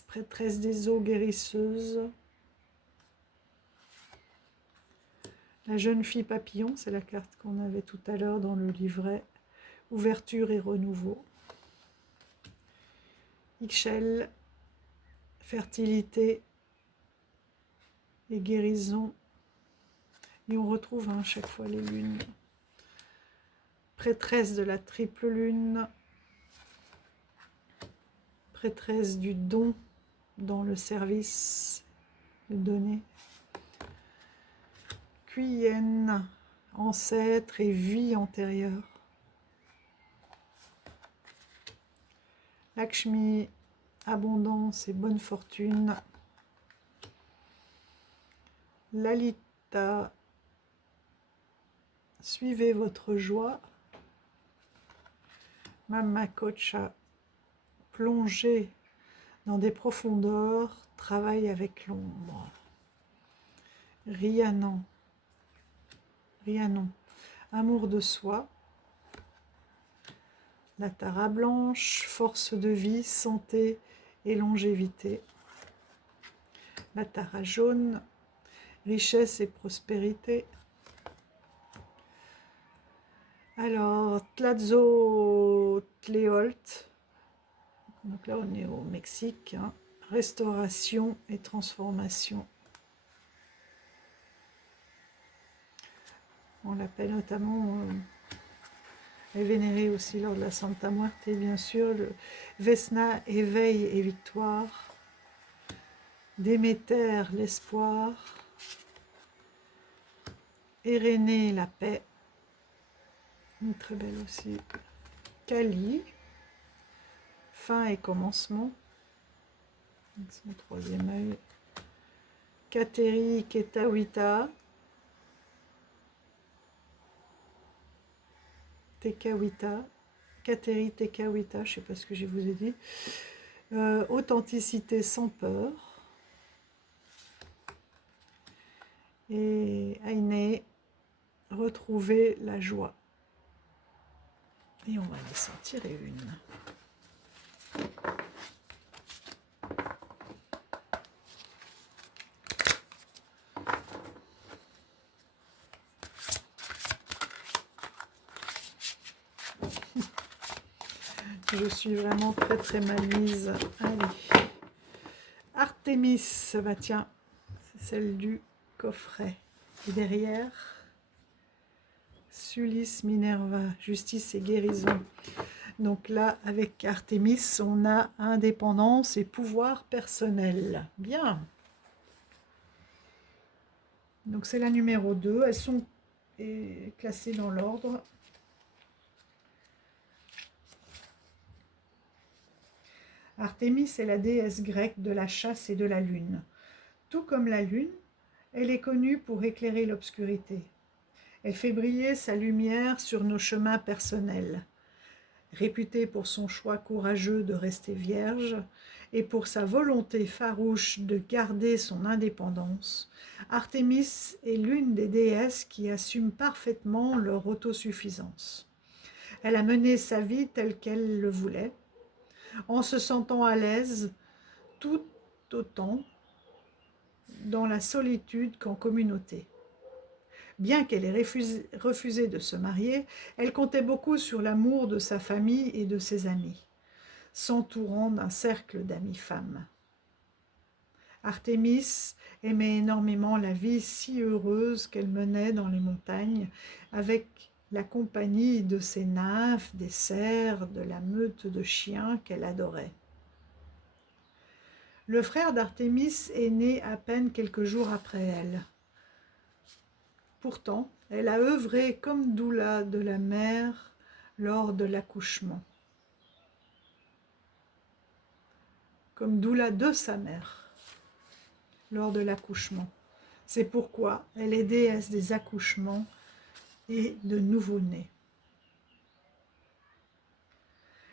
Prêtresse des eaux guérisseuses. La jeune fille papillon, c'est la carte qu'on avait tout à l'heure dans le livret. Ouverture et renouveau. Ixchel, fertilité et guérison. Et on retrouve chaque fois les lunes. Prêtresse de la triple lune. Prêtresse du don dans le service, le donner. Kuyen, ancêtre et vie antérieure. Lakshmi, abondance et bonne fortune. Lalita, suivez votre joie. Mama Kocha, plongez dans des profondeurs, travaille avec l'ombre. Rhiannon, amour de soi. La Tara blanche, force de vie, santé et longévité. La Tara jaune, richesse et prospérité. Alors, Tlazotleolt, donc là on est au Mexique, hein. Restauration et transformation. On l'appelle notamment, est vénéré aussi lors de la Santa Muerte, bien sûr. Le Vesna, éveil et victoire. Déméter, l'espoir. Érénée, la paix. Une très belle aussi. Kali, fin et commencement. Son troisième œil. Kateri, Ketawita. Tekawita. Kateri, Tekawita, je ne sais pas ce que je vous ai dit. Authenticité sans peur. Et Aïné, retrouver la joie. Et on va laisser en tirer une. Je suis vraiment très très mal mise. Allez. Artémis, bah tiens, c'est celle du coffret. Et derrière, Sulis, Minerva, justice et guérison. Donc là, avec Artémis, on a indépendance et pouvoir personnel. Bien. Donc c'est la numéro 2. Elles sont classées dans l'ordre. Artémis est la déesse grecque de la chasse et de la lune. Tout comme la lune, elle est connue pour éclairer l'obscurité. Elle fait briller sa lumière sur nos chemins personnels. Réputée pour son choix courageux de rester vierge et pour sa volonté farouche de garder son indépendance, Artémis est l'une des déesses qui assument parfaitement leur autosuffisance. Elle a mené sa vie telle qu'elle le voulait, en se sentant à l'aise tout autant dans la solitude qu'en communauté. Bien qu'elle ait refusé de se marier, elle comptait beaucoup sur l'amour de sa famille et de ses amis, s'entourant d'un cercle d'amies femmes. Artémis aimait énormément la vie si heureuse qu'elle menait dans les montagnes, avec la compagnie de ses nymphes, des cerfs, de la meute de chiens qu'elle adorait. Le frère d'Artémis est né à peine quelques jours après elle. Pourtant, elle a œuvré comme doula de la mère lors de l'accouchement. Comme doula de sa mère lors de l'accouchement. C'est pourquoi elle est déesse des accouchements et de nouveau-nés.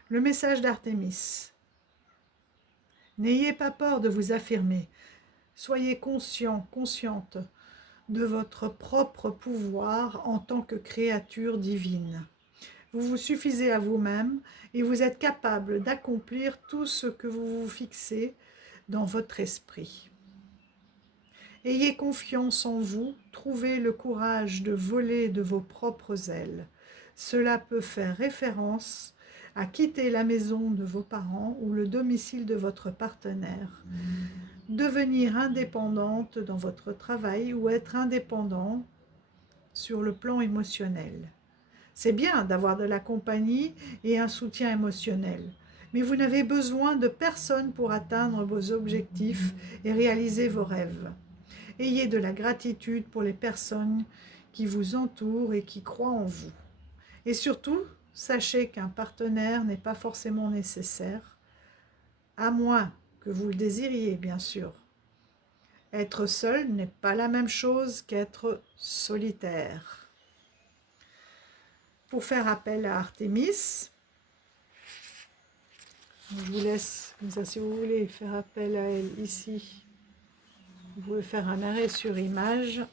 Le message d'Artémis. N'ayez pas peur de vous affirmer. Soyez conscient, consciente de votre propre pouvoir en tant que créature divine. Vous vous suffisez à vous-même et vous êtes capable d'accomplir tout ce que vous vous fixez dans votre esprit. Ayez confiance en vous, trouvez le courage de voler de vos propres ailes. Cela peut faire référence à quitter la maison de vos parents ou le domicile de votre partenaire, devenir indépendante dans votre travail ou être indépendant sur le plan émotionnel. C'est bien d'avoir de la compagnie et un soutien émotionnel, mais vous n'avez besoin de personne pour atteindre vos objectifs et réaliser vos rêves. Ayez de la gratitude pour les personnes qui vous entourent et qui croient en vous. Et surtout, sachez qu'un partenaire n'est pas forcément nécessaire, à moins que vous le désiriez, bien sûr. Être seul n'est pas la même chose qu'être solitaire. Pour faire appel à Artémis, je vous laisse, comme ça, si vous voulez faire appel à elle ici, vous pouvez faire un arrêt sur image.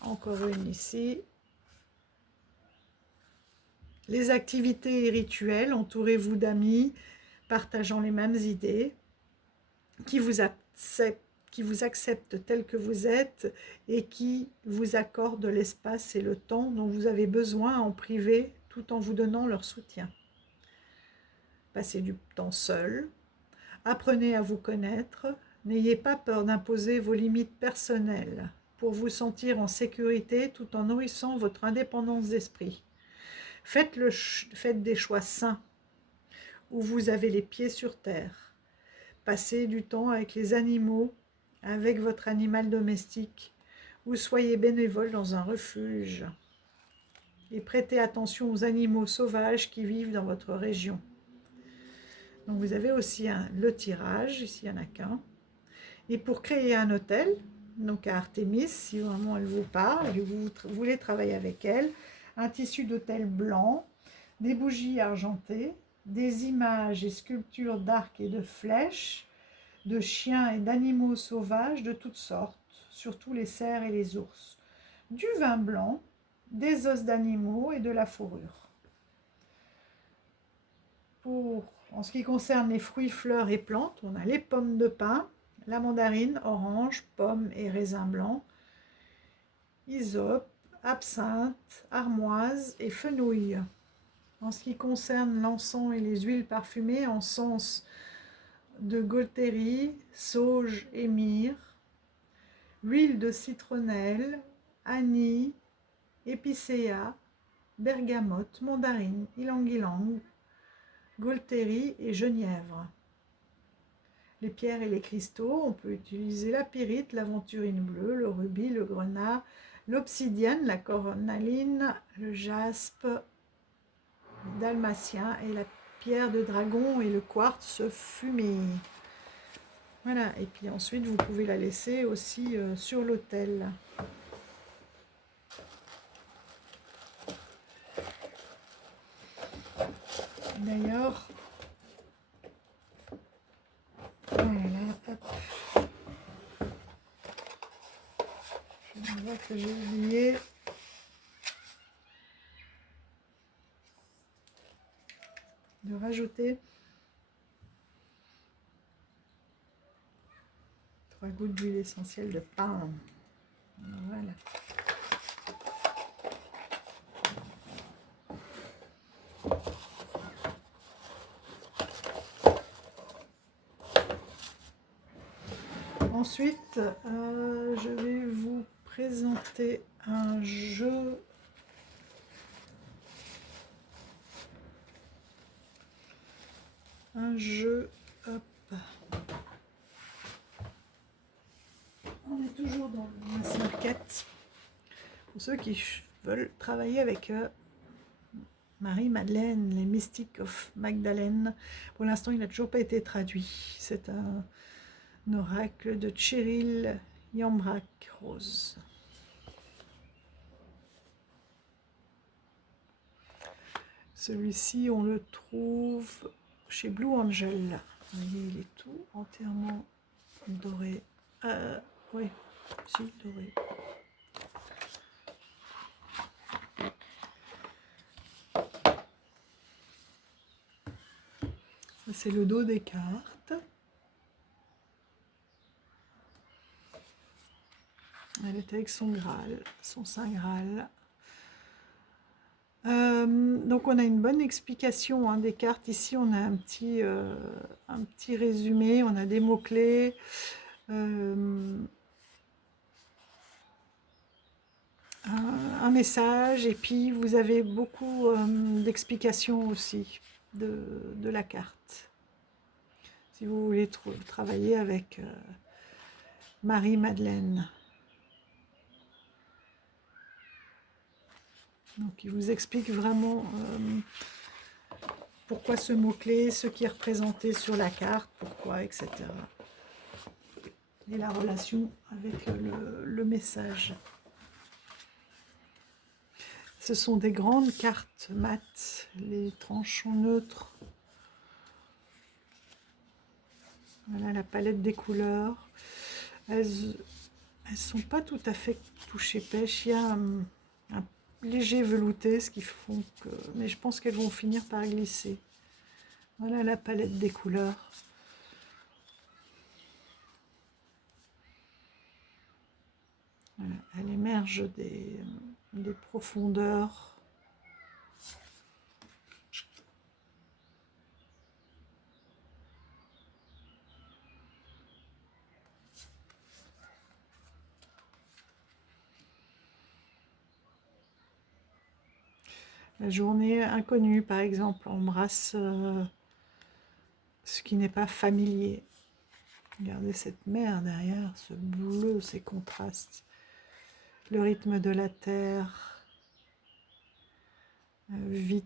Encore une ici. Les activités et rituels, entourez-vous d'amis partageant les mêmes idées, qui vous acceptent tel que vous êtes et qui vous accordent l'espace et le temps dont vous avez besoin en privé tout en vous donnant leur soutien. Passez du temps seul, apprenez à vous connaître, n'ayez pas peur d'imposer vos limites personnelles pour vous sentir en sécurité tout en nourrissant votre indépendance d'esprit. Faites des choix sains où vous avez les pieds sur terre. Passez du temps avec les animaux, avec votre animal domestique, ou soyez bénévole dans un refuge. Et prêtez attention aux animaux sauvages qui vivent dans votre région. Donc vous avez aussi le tirage, ici il n'y en a qu'un. Et pour créer un hôtel, donc à Artémis, si vraiment elle vous parle et vous voulez travailler avec elle, un tissu d'hôtel blanc, des bougies argentées, des images et sculptures d'arcs et de flèches, de chiens et d'animaux sauvages de toutes sortes, surtout les cerfs et les ours, du vin blanc, des os d'animaux et de la fourrure. En ce qui concerne les fruits, fleurs et plantes, on a les pommes de pin, la mandarine, orange, pomme et raisin blanc, hysope, absinthe, armoise et fenouil. En ce qui concerne l'encens et les huiles parfumées, encens de Gualtéry, sauge et myrrhe, huile de citronnelle, anis, épicéa, bergamote, mandarine, ylang-ylang, Gualtéry et genièvre. Les pierres et les cristaux, on peut utiliser la pyrite, l'aventurine bleue, le rubis, le grenat, l'obsidienne, la cornaline, le jaspe dalmatien et la pierre de dragon et le quartz fumé. Voilà, et puis ensuite vous pouvez la laisser aussi sur l'autel. D'ailleurs, voilà, hop. Je vois que j'ai oublié. De rajouter 3 gouttes d'huile essentielle de palme. Voilà. Ensuite, je vais vous présenter un jeu hop. On est toujours dans le Mass Market. Pour ceux qui veulent travailler avec Marie-Madeleine, les Mystics of Magdalene. Pour l'instant, il n'a toujours pas été traduit. C'est un oracle de Cheryl Yambrak Rose. Celui-ci, on le trouve chez Blue Angel. Vous voyez, il est tout entièrement doré. Oui, si, doré. C'est le dos des cartes. Elle est avec son Graal, son Saint Graal. Donc on a une bonne explication des cartes. Ici on a un petit résumé, on a des mots-clés. Un message, et puis vous avez beaucoup d'explications aussi de la carte. Si vous voulez travailler avec Marie-Madeleine. Donc il vous explique vraiment pourquoi ce mot-clé, ce qui est représenté sur la carte, pourquoi, etc. Et la relation avec le message. Ce sont des grandes cartes mates, les tranches sont neutres. Voilà la palette des couleurs. Elles sont pas tout à fait touchées pêche. Il léger velouté, ce qui font que... Mais je pense qu'elles vont finir par glisser. Voilà la palette des couleurs. Voilà, elle émerge des profondeurs. La journée inconnue, par exemple, embrasse ce qui n'est pas familier. Regardez cette mer derrière, ce bleu, ces contrastes. Le rythme de la terre. Vis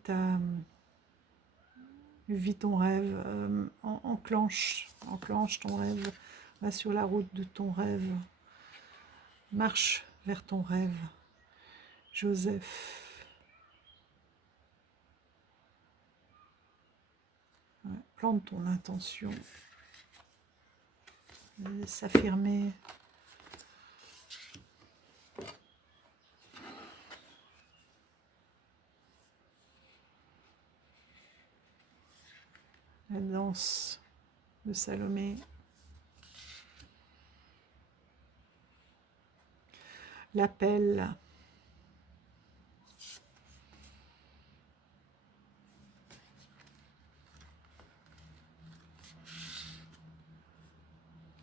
ton rêve. Enclenche ton rêve. Va sur la route de ton rêve. Marche vers ton rêve. Joseph. Ouais, plante ton intention. S'affirmer. La danse de Salomé. L'appel.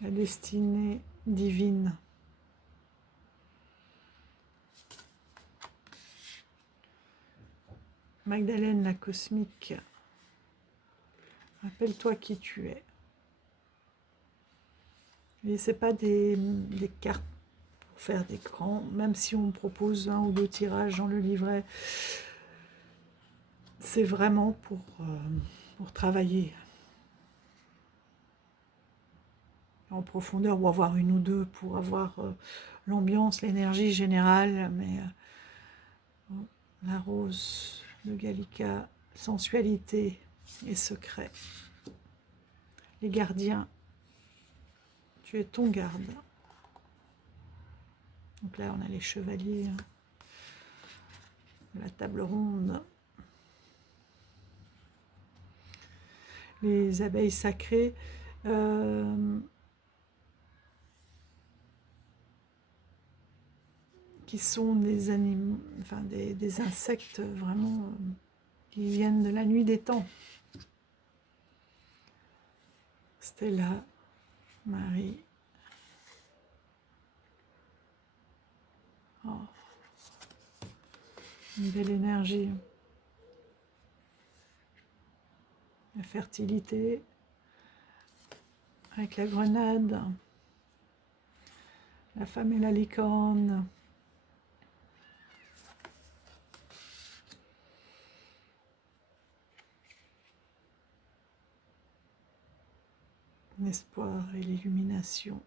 La destinée divine. Magdalène la cosmique. Rappelle-toi qui tu es. Et c'est pas des cartes pour faire des grands, même si on propose 1 ou 2 tirages dans le livret, c'est vraiment pour travailler en profondeur, ou avoir 1 ou 2 pour avoir l'ambiance, l'énergie générale, mais la rose, le gallica, sensualité et secret. Les gardiens, tu es ton garde. Donc là, on a les chevaliers, la table ronde, les abeilles sacrées, qui sont des animaux, enfin des insectes vraiment qui viennent de la nuit des temps. Stella, Marie. Oh, une belle énergie. La fertilité, avec la grenade, la femme et la licorne. L'espoir et l'illumination.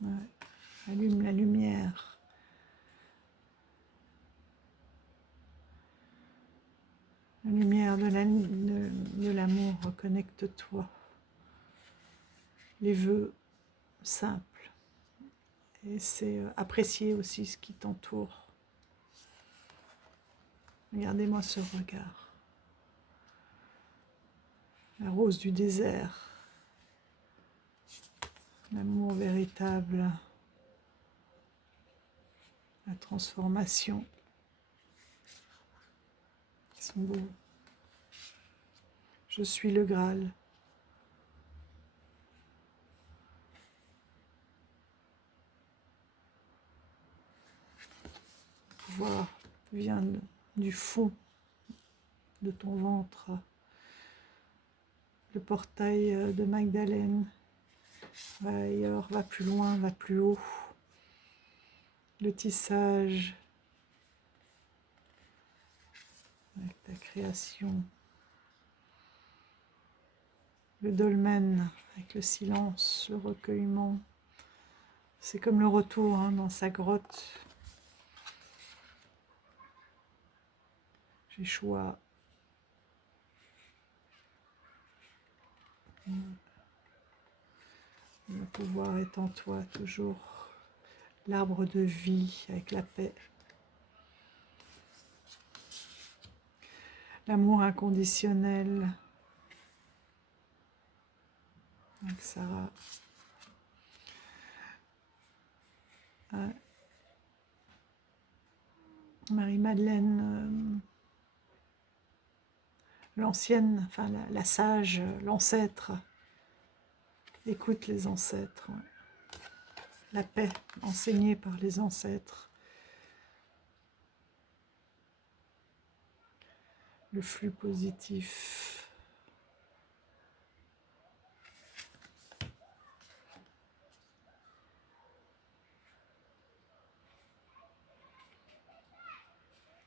Ouais. Allume la lumière. La lumière de l'amour, reconnecte-toi. Les vœux simples. Et c'est apprécier aussi ce qui t'entoure. Regardez-moi ce regard. La rose du désert. L'amour véritable. La transformation. Ils sont beaux. Je suis le Graal. Le pouvoir vient du fond de ton ventre. Le portail de Magdalène. Va ailleurs, va plus loin, va plus haut. Le tissage. Avec ta création. Le dolmen, avec le silence, le recueillement. C'est comme le retour dans sa grotte. J'ai choix. Le pouvoir est en toi toujours. l'arbre de vie avec la paix. L'amour inconditionnel avec Sarah. Marie-Madeleine, l'ancienne, enfin la sage, l'ancêtre. Écoute les ancêtres. Ouais. La paix enseignée par les ancêtres. Le flux positif.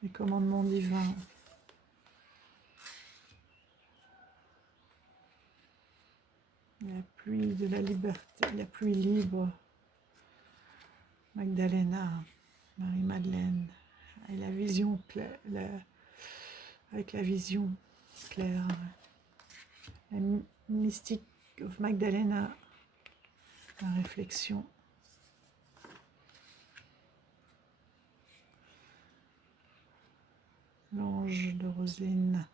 Les commandements divins. La pluie de la liberté, la pluie libre. Magdalena, Marie-Madeleine, et la vision claire, avec la vision claire. La mystique of Magdalena, la réflexion. L'ange de Roselyne,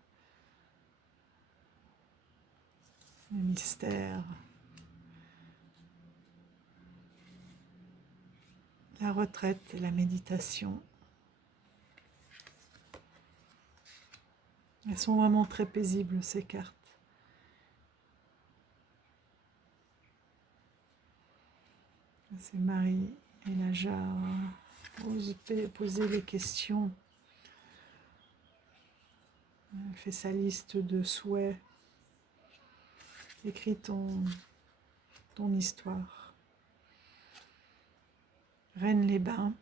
le mystère. La retraite et la méditation. Elles sont vraiment très paisibles, ces cartes. C'est Marie et la jarre. Ose poser les questions. Elle fait sa liste de souhaits. Écris ton histoire. Rennes-les-Bains.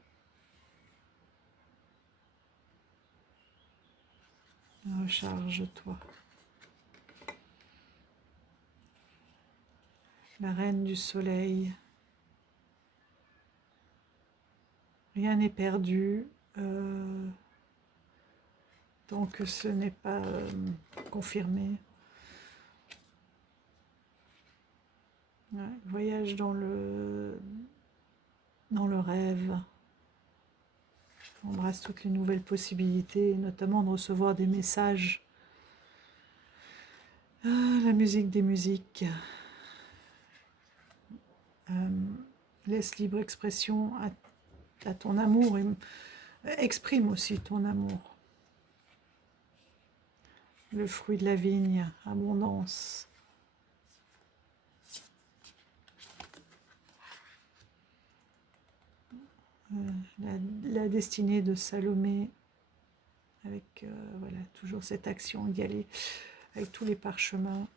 Recharge-toi. La reine du soleil. Rien n'est perdu tant que ce n'est pas confirmé. Ouais, voyage dans le rêve. Embrasse toutes les nouvelles possibilités, notamment de recevoir des messages. La musique des musiques. Laisse libre expression à ton amour et exprime aussi ton amour. Le fruit de la vigne, abondance. La destinée de Salomé, avec voilà, toujours cette action d'y aller avec tous les parchemins.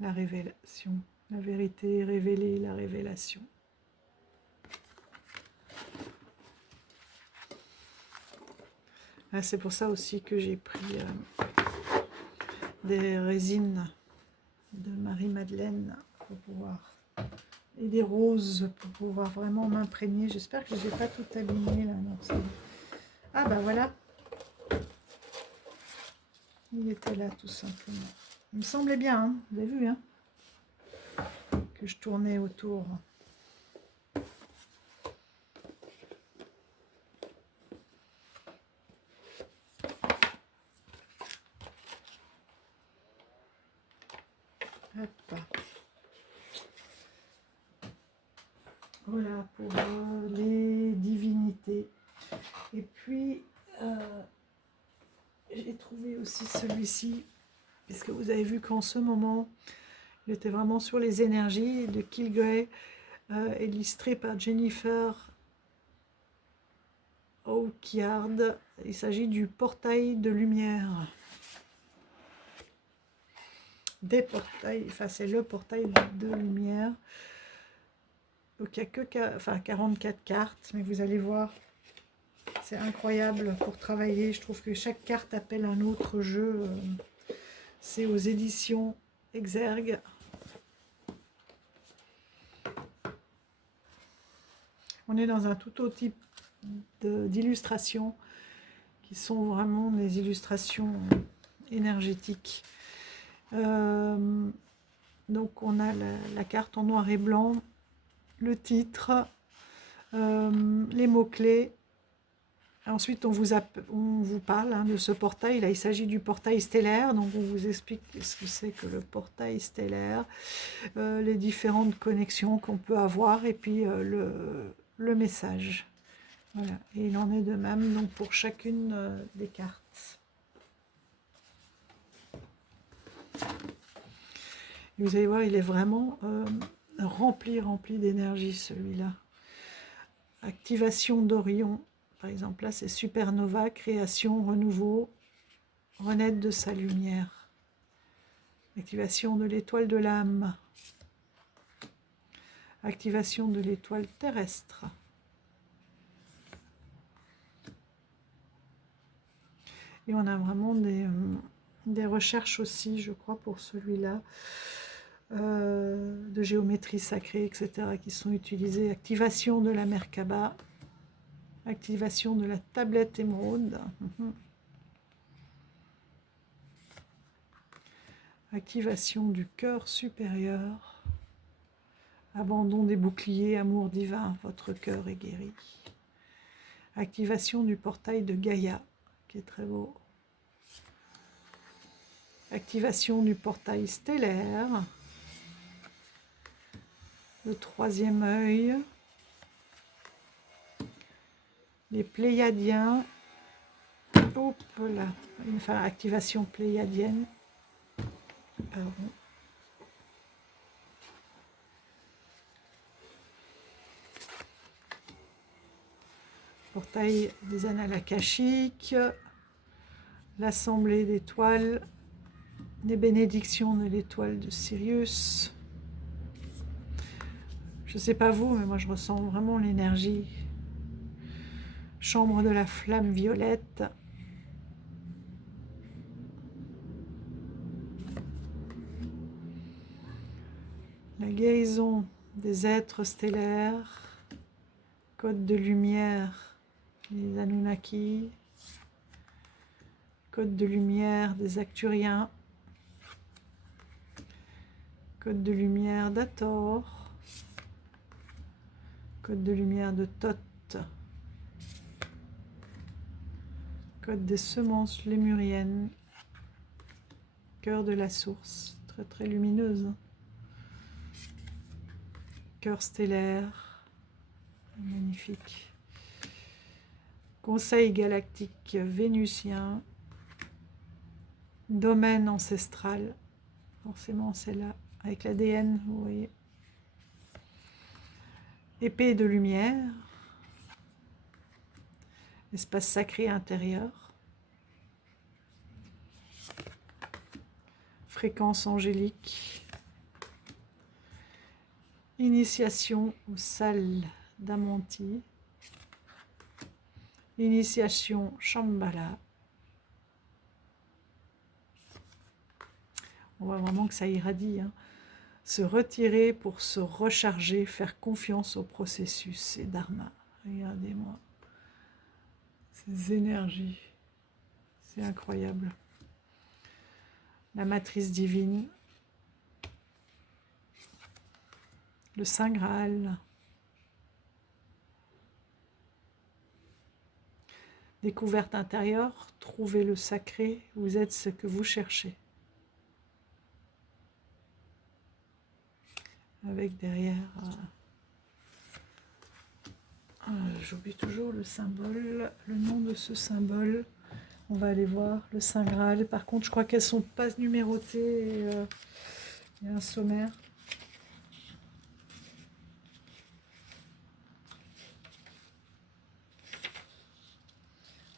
La révélation, la vérité révélée, la révélation. C'est pour ça aussi que j'ai pris des résines de Marie-Madeleine pour pouvoir, et des roses pour pouvoir vraiment m'imprégner. J'espère que je n'ai pas tout abîmé là. Non, ah bah voilà, il était là tout simplement. Il me semblait bien, hein, vous avez vu, hein, que je tournais autour. Hop. Voilà pour les divinités. Et puis, j'ai trouvé aussi celui-ci, puisque vous avez vu qu'en ce moment, il était vraiment sur les énergies de Kilgrey, illustré par Jennifer Oakyard. Il s'agit du portail de lumière. Des portails, enfin c'est le portail de lumière. Donc il n'y a que 44 cartes, mais vous allez voir, c'est incroyable pour travailler. Je trouve que chaque carte appelle un autre jeu. C'est aux éditions Exergue. On est dans un tout autre type d'illustrations qui sont vraiment des illustrations énergétiques. Donc on a la carte en noir et blanc le titre, les mots-clés. Ensuite, on vous parle de ce portail. Là, il s'agit du portail stellaire. Donc, on vous explique ce que c'est que le portail stellaire, les différentes connexions qu'on peut avoir et puis le message. Voilà. Et il en est de même donc, pour chacune des cartes. Et vous allez voir, il est vraiment rempli d'énergie, celui-là. Activation d'Orion. Par exemple, là, c'est supernova, création, renouveau, renaître de sa lumière. Activation de l'étoile de l'âme. Activation de l'étoile terrestre. Et on a vraiment des recherches aussi, je crois, pour celui-là, de géométrie sacrée, etc., qui sont utilisées. Activation de la Merkaba. Activation de la tablette émeraude. Activation du cœur supérieur. Abandon des boucliers, amour divin, votre cœur est guéri. Activation du portail de Gaïa, qui est très beau. Activation du portail stellaire. Le troisième œil. Les Pléiadiens. Hop là. Enfin, activation pléiadienne. Pardon. Portail des annales akashiques. L'assemblée d'étoiles. Les bénédictions de l'étoile de Sirius. Je ne sais pas vous, mais moi je ressens vraiment l'énergie. Chambre de la flamme violette. La guérison des êtres stellaires. Code de lumière, les Anunnaki. Code de lumière des Acturiens. Code de lumière d'Hathor. Code de lumière de Thoth. Code des semences lémuriennes. Cœur de la source, très très lumineuse. Cœur stellaire, magnifique. Conseil galactique vénusien. Domaine ancestral, forcément c'est là, avec l'ADN, vous voyez. Épée de lumière. Espace sacré intérieur. Fréquence angélique. Initiation aux salles d'Amanti. Initiation Shambhala. On voit vraiment que ça irradie. Se retirer pour se recharger, faire confiance au processus. C'est Dharma. Regardez-moi. Ces énergies. C'est incroyable. La matrice divine. Le Saint Graal. Découverte intérieure, trouvez le sacré, vous êtes ce que vous cherchez. Avec derrière, j'oublie toujours le symbole, le nom de ce symbole. On va aller voir le Saint Graal. Par contre, je crois qu'elles ne sont pas numérotées. Il y a un sommaire.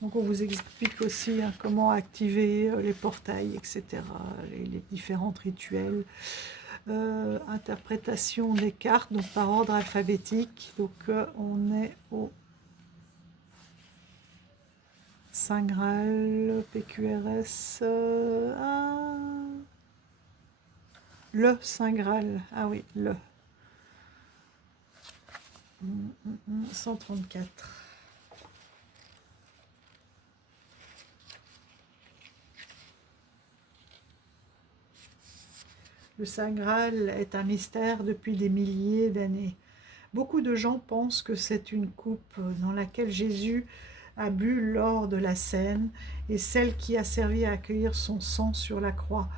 Donc on vous explique aussi comment activer les portails, etc., les différents rituels, interprétation des cartes, donc par ordre alphabétique. Donc on est au Saint Graal, PQRS, le Saint Graal, ah oui, le 134. Le Saint Graal est un mystère depuis des milliers d'années. Beaucoup de gens pensent que c'est une coupe dans laquelle Jésus a bu lors de la scène et celle qui a servi à accueillir son sang sur la croix,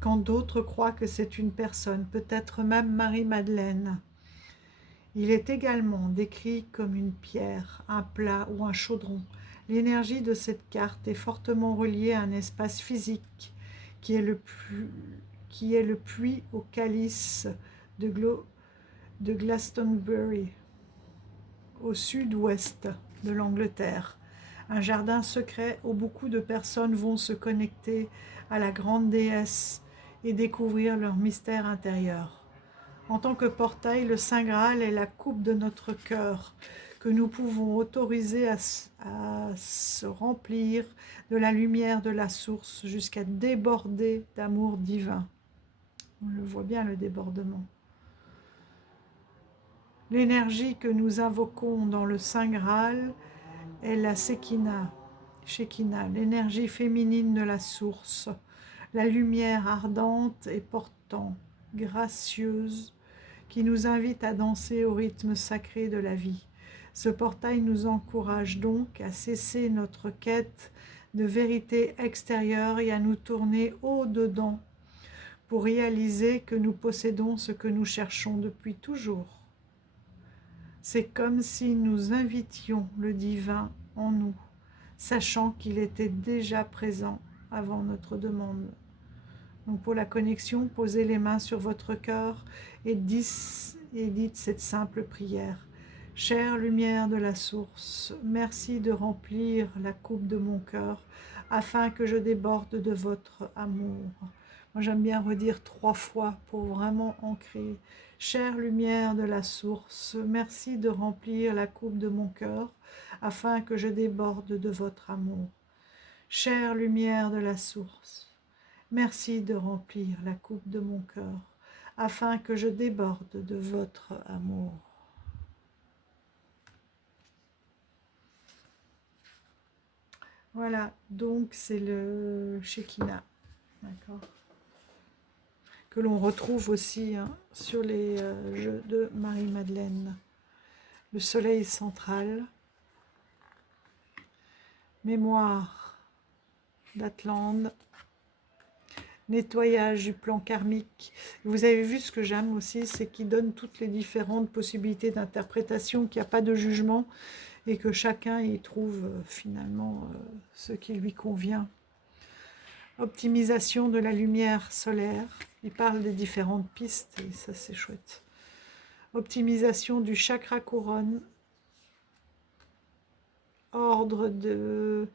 quand d'autres croient que c'est une personne, peut-être même Marie-Madeleine. Il est également décrit comme une pierre, un plat ou un chaudron. L'énergie de cette carte est fortement reliée à un espace physique qui est le puits au calice de Glastonbury, au sud-ouest de l'Angleterre. Un jardin secret où beaucoup de personnes vont se connecter à la grande déesse et découvrir leur mystère intérieur. En tant que portail, le Saint Graal est la coupe de notre cœur que nous pouvons autoriser à se remplir de la lumière de la source jusqu'à déborder d'amour divin. On le voit bien, le débordement. L'énergie que nous invoquons dans le Saint Graal est la Shekinah, l'énergie féminine de la source, la lumière ardente et portante, gracieuse, qui nous invite à danser au rythme sacré de la vie. Ce portail nous encourage donc à cesser notre quête de vérité extérieure et à nous tourner au-dedans pour réaliser que nous possédons ce que nous cherchons depuis toujours. C'est comme si nous invitions le divin en nous, sachant qu'il était déjà présent avant notre demande. Donc pour la connexion, posez les mains sur votre cœur et dites cette simple prière. Chère lumière de la source, merci de remplir la coupe de mon cœur afin que je déborde de votre amour. Moi j'aime bien redire 3 fois pour vraiment ancrer. Chère lumière de la source, merci de remplir la coupe de mon cœur afin que je déborde de votre amour. Chère lumière de la source, merci de remplir la coupe de mon cœur, afin que je déborde de votre amour. Voilà, donc c'est le Shekinah, d'accord, que l'on retrouve aussi sur les jeux de Marie-Madeleine. Le soleil central, mémoire d'Atlante, nettoyage du plan karmique. Vous avez vu, ce que j'aime aussi, c'est qu'il donne toutes les différentes possibilités d'interprétation, qu'il n'y a pas de jugement et que chacun y trouve finalement ce qui lui convient. Optimisation de la lumière solaire. Il parle des différentes pistes et ça c'est chouette. Optimisation du chakra couronne. Ordre de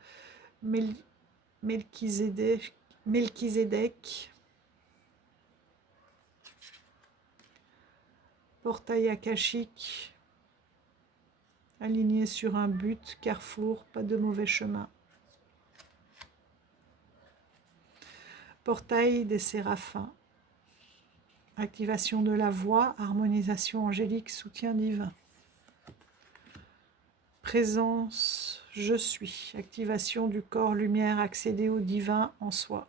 Melchizedek. Portail akashique, aligné sur un but, carrefour, pas de mauvais chemin. Portail des séraphins, activation de la voix, harmonisation angélique, soutien divin. Présence, je suis, activation du corps, lumière, accéder au divin en soi.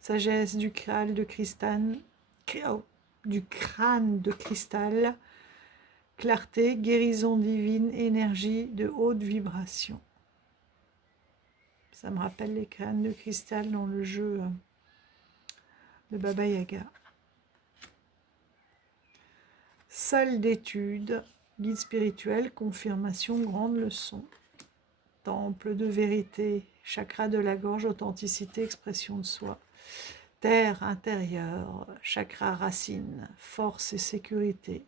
Sagesse du crâne de cristal, clarté, guérison divine, énergie de haute vibration. Ça me rappelle les crânes de cristal dans le jeu de Baba Yaga. Salle d'étude, guide spirituel, confirmation, grande leçon. Temple de vérité, chakra de la gorge, authenticité, expression de soi. Terre intérieure, chakra racine, force et sécurité.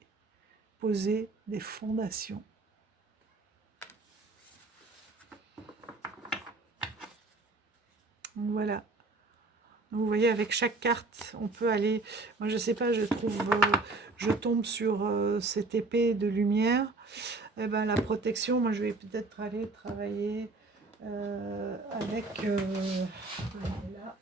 Poser des fondations. Donc voilà. Donc vous voyez, avec chaque carte, on peut aller... Moi, je sais pas, je tombe sur cette épée de lumière. Eh ben, la protection, moi, je vais peut-être aller travailler avec... là.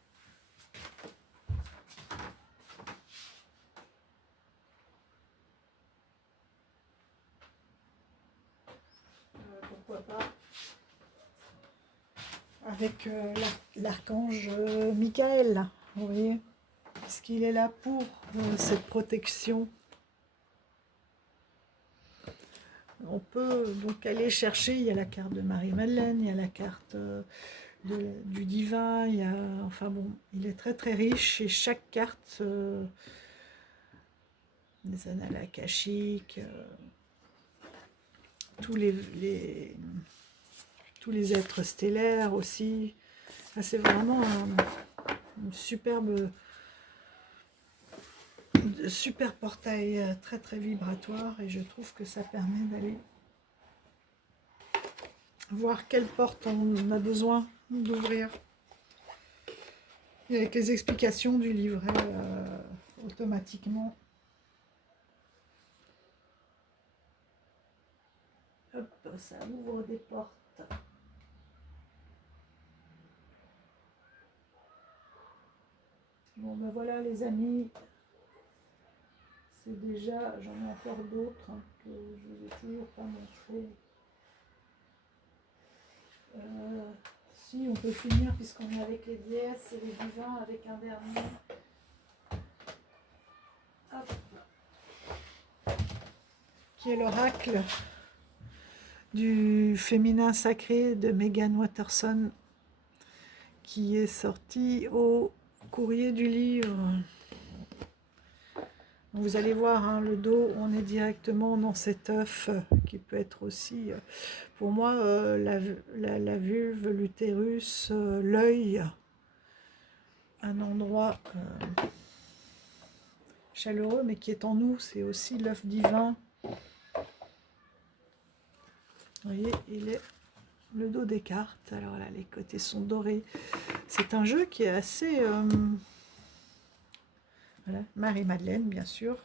Pourquoi pas avec l'archange Michael, vous voyez, parce qu'il est là pour cette protection. on peut donc aller chercher, il y a la carte de Marie-Madeleine, il y a la carte du divin, il y a, enfin bon, il est très très riche et chaque carte, des annales akashiques, tous tous les êtres stellaires aussi. C'est vraiment une super portail très très vibratoire et je trouve que ça permet d'aller voir quelle porte on a besoin d'ouvrir. Et avec les explications du livret automatiquement. Hop, ça ouvre des portes. Bon ben voilà les amis, c'est déjà, j'en ai encore d'autres que je ne vous ai toujours pas montré. Si on peut finir puisqu'on est avec les déesses et les divins avec un dernier. Hop. Qui est l'oracle du féminin sacré de Megan Watterson qui est sorti au courrier du livre. Vous allez voir, hein, le dos, on est directement dans cet œuf qui peut être aussi, pour moi, la vulve, l'utérus, l'œil, un endroit chaleureux, mais qui est en nous, c'est aussi l'œuf divin. Vous voyez, il est le dos des cartes. Alors là, les côtés sont dorés. C'est un jeu qui est assez... voilà, Marie-Madeleine, bien sûr.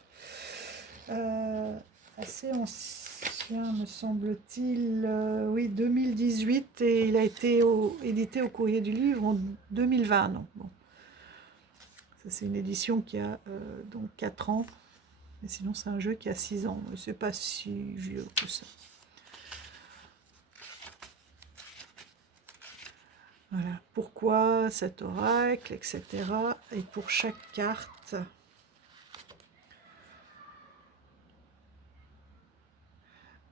Assez ancien, me semble-t-il. Oui, 2018. Et il a été édité au courrier du livre en 2020. Non, bon. Ça, c'est une édition qui a donc 4 ans. Mais sinon, c'est un jeu qui a 6 ans. C'est pas si vieux que ça. Voilà, pourquoi cet oracle, etc. Et pour chaque carte,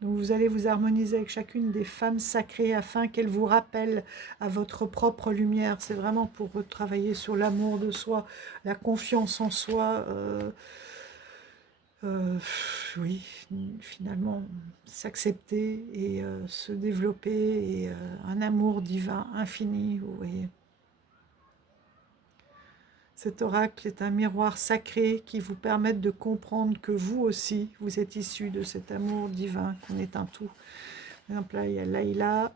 donc vous allez vous harmoniser avec chacune des femmes sacrées afin qu'elles vous rappellent à votre propre lumière. C'est vraiment pour travailler sur l'amour de soi, la confiance en soi. Oui, finalement, s'accepter et se développer et un amour divin infini, vous voyez. Cet oracle est un miroir sacré qui vous permet de comprendre que vous aussi, vous êtes issu de cet amour divin, qu'on est un tout. Par exemple, là, il y a Laïla.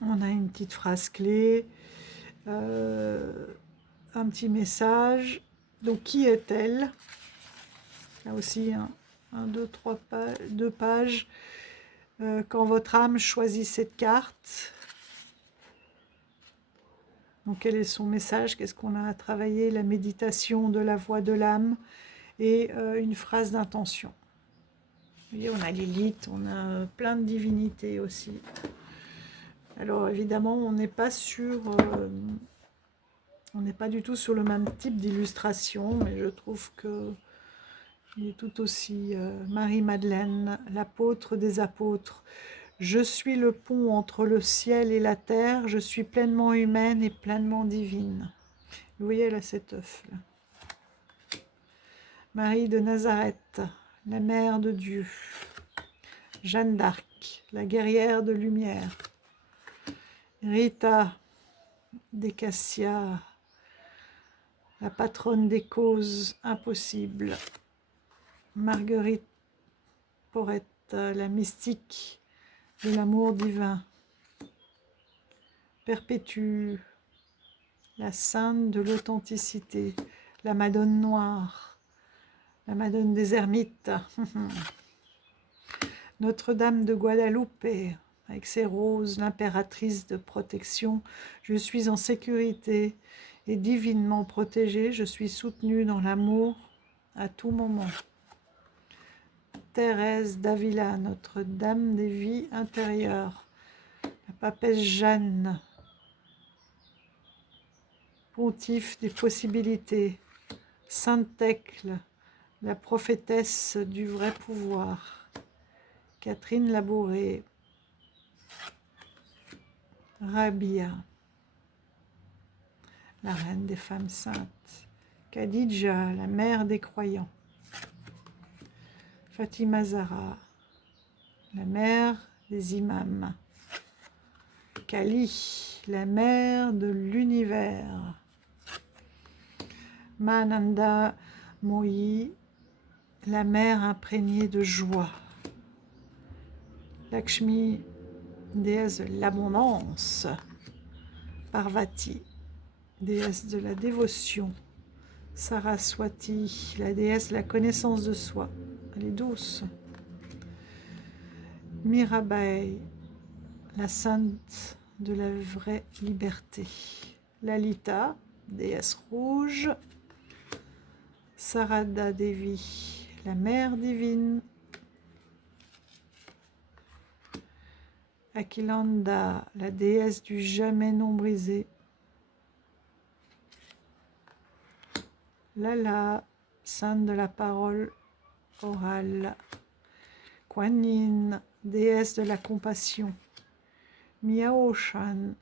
On a une petite phrase clé, un petit message. Donc, qui est-elle? Là aussi, deux pages. Quand votre âme choisit cette carte, donc quel est son message? Qu'est-ce qu'on a à travailler? La méditation de la voix de l'âme et une phrase d'intention. Vous voyez, on a Lilith, on a plein de divinités aussi. Alors évidemment, on n'est pas du tout sur le même type d'illustration, mais je trouve que il est tout aussi Marie-Madeleine, l'apôtre des apôtres. Je suis le pont entre le ciel et la terre, je suis pleinement humaine et pleinement divine. Vous voyez là cet œuf là. Marie de Nazareth, la mère de Dieu. Jeanne d'Arc, la guerrière de lumière. Rita de Cassia, la patronne des causes impossibles. Marguerite Porrette, la mystique de l'amour divin. Perpétue, la sainte de l'authenticité. La Madone noire, la Madone des ermites. Notre-Dame de Guadalupe, avec ses roses, l'impératrice de protection. Je suis en sécurité et divinement protégée. Je suis soutenue dans l'amour à tout moment. Thérèse d'Avila, Notre-Dame des vies intérieures. La papesse Jeanne, pontife des possibilités. Sainte Thècle, la prophétesse du vrai pouvoir. Catherine Labouré, Rabia, la reine des femmes saintes, Khadija, la mère des croyants, Fatima Zahra, la mère des imams, Kali, la mère de l'univers, Mananda Mohi, la mère imprégnée de joie, Lakshmi, déesse de l'abondance, Parvati, déesse de la dévotion, Saraswati, la déesse de la connaissance de soi, elle est douce, Mirabai, la sainte de la vraie liberté, Lalita, déesse rouge, Sarada Devi, la mère divine, Akilanda, la déesse du jamais non brisé, Lala, sainte de la parole orale, Kuan Yin, déesse de la compassion, Miao Shan,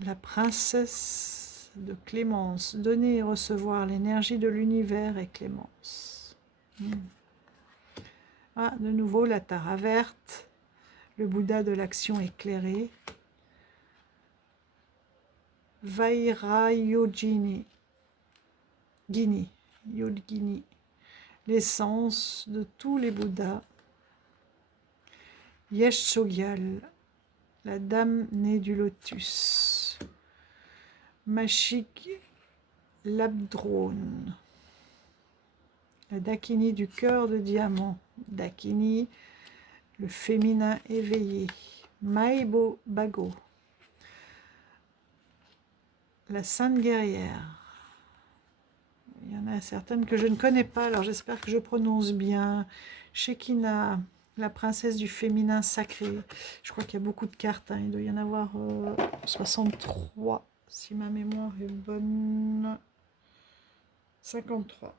la princesse de clémence, donner et recevoir l'énergie de l'univers et clémence. Ah, de nouveau la Tara verte, le Bouddha de l'action éclairée, Vairayogini, Yogini, l'essence de tous les Bouddhas, Yeshsogyal, la dame née du lotus, Mashik Labdrone, la Dakini du cœur de diamant, Dakini, le féminin éveillé, Maibo Bago, la sainte guerrière. Il y en a certaines que je ne connais pas, alors j'espère que je prononce bien. Shekina, la princesse du féminin sacré. Je crois qu'il y a beaucoup de cartes, hein. Il doit y en avoir 63, si ma mémoire est bonne. 53.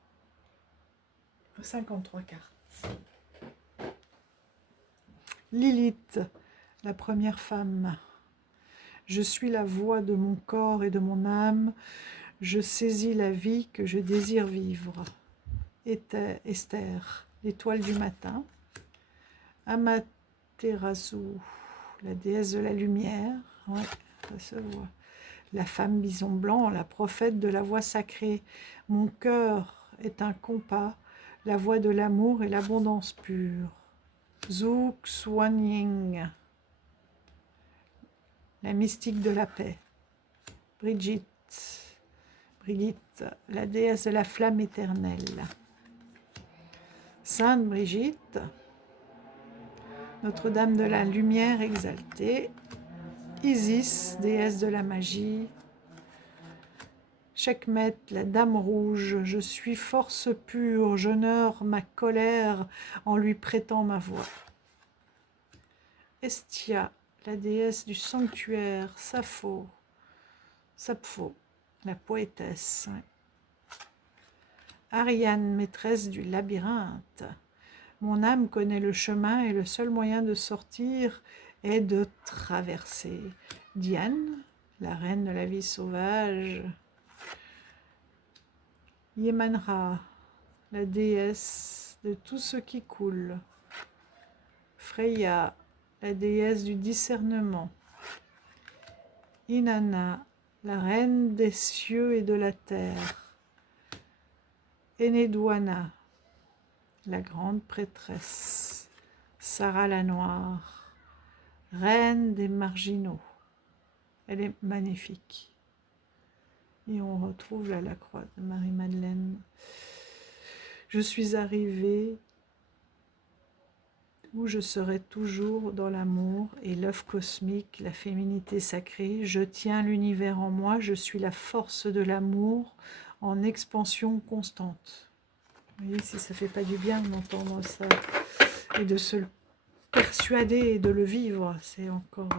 53 cartes. Lilith, la première femme. Je suis la voix de mon corps et de mon âme. Je saisis la vie que je désire vivre. Esther, l'étoile du matin. Amaterasu, la déesse de la lumière. Ouais, ça se voit. La femme bison blanc, la prophète de la voix sacrée. Mon cœur est un compas, la voix de l'amour et l'abondance pure. Zuk Swan Ying, la mystique de la paix. Brigitte, la déesse de la flamme éternelle. Sainte Brigitte, Notre-Dame de la lumière exaltée. Isis, déesse de la magie. Sekhmet, la dame rouge, je suis force pure, j'honore ma colère en lui prêtant ma voix. Estia, la déesse du sanctuaire. Sappho, la poétesse. Ariane, maîtresse du labyrinthe. Mon âme connaît le chemin et le seul moyen de sortir est de traverser. Diane, la reine de la vie sauvage. Yemanra, la déesse de tout ce qui coule. Freya, la déesse du discernement. Inanna, la reine des cieux et de la terre. Enedwana, la grande prêtresse. Sarah la Noire, reine des marginaux. Elle est magnifique. Et on retrouve là la croix de Marie-Madeleine. Je suis arrivée où je serai toujours dans l'amour et l'œuf cosmique, la féminité sacrée. Je tiens l'univers en moi, je suis la force de l'amour en expansion constante. Vous voyez, si ça ne fait pas du bien d'entendre ça et de se le persuader et de le vivre, c'est encore...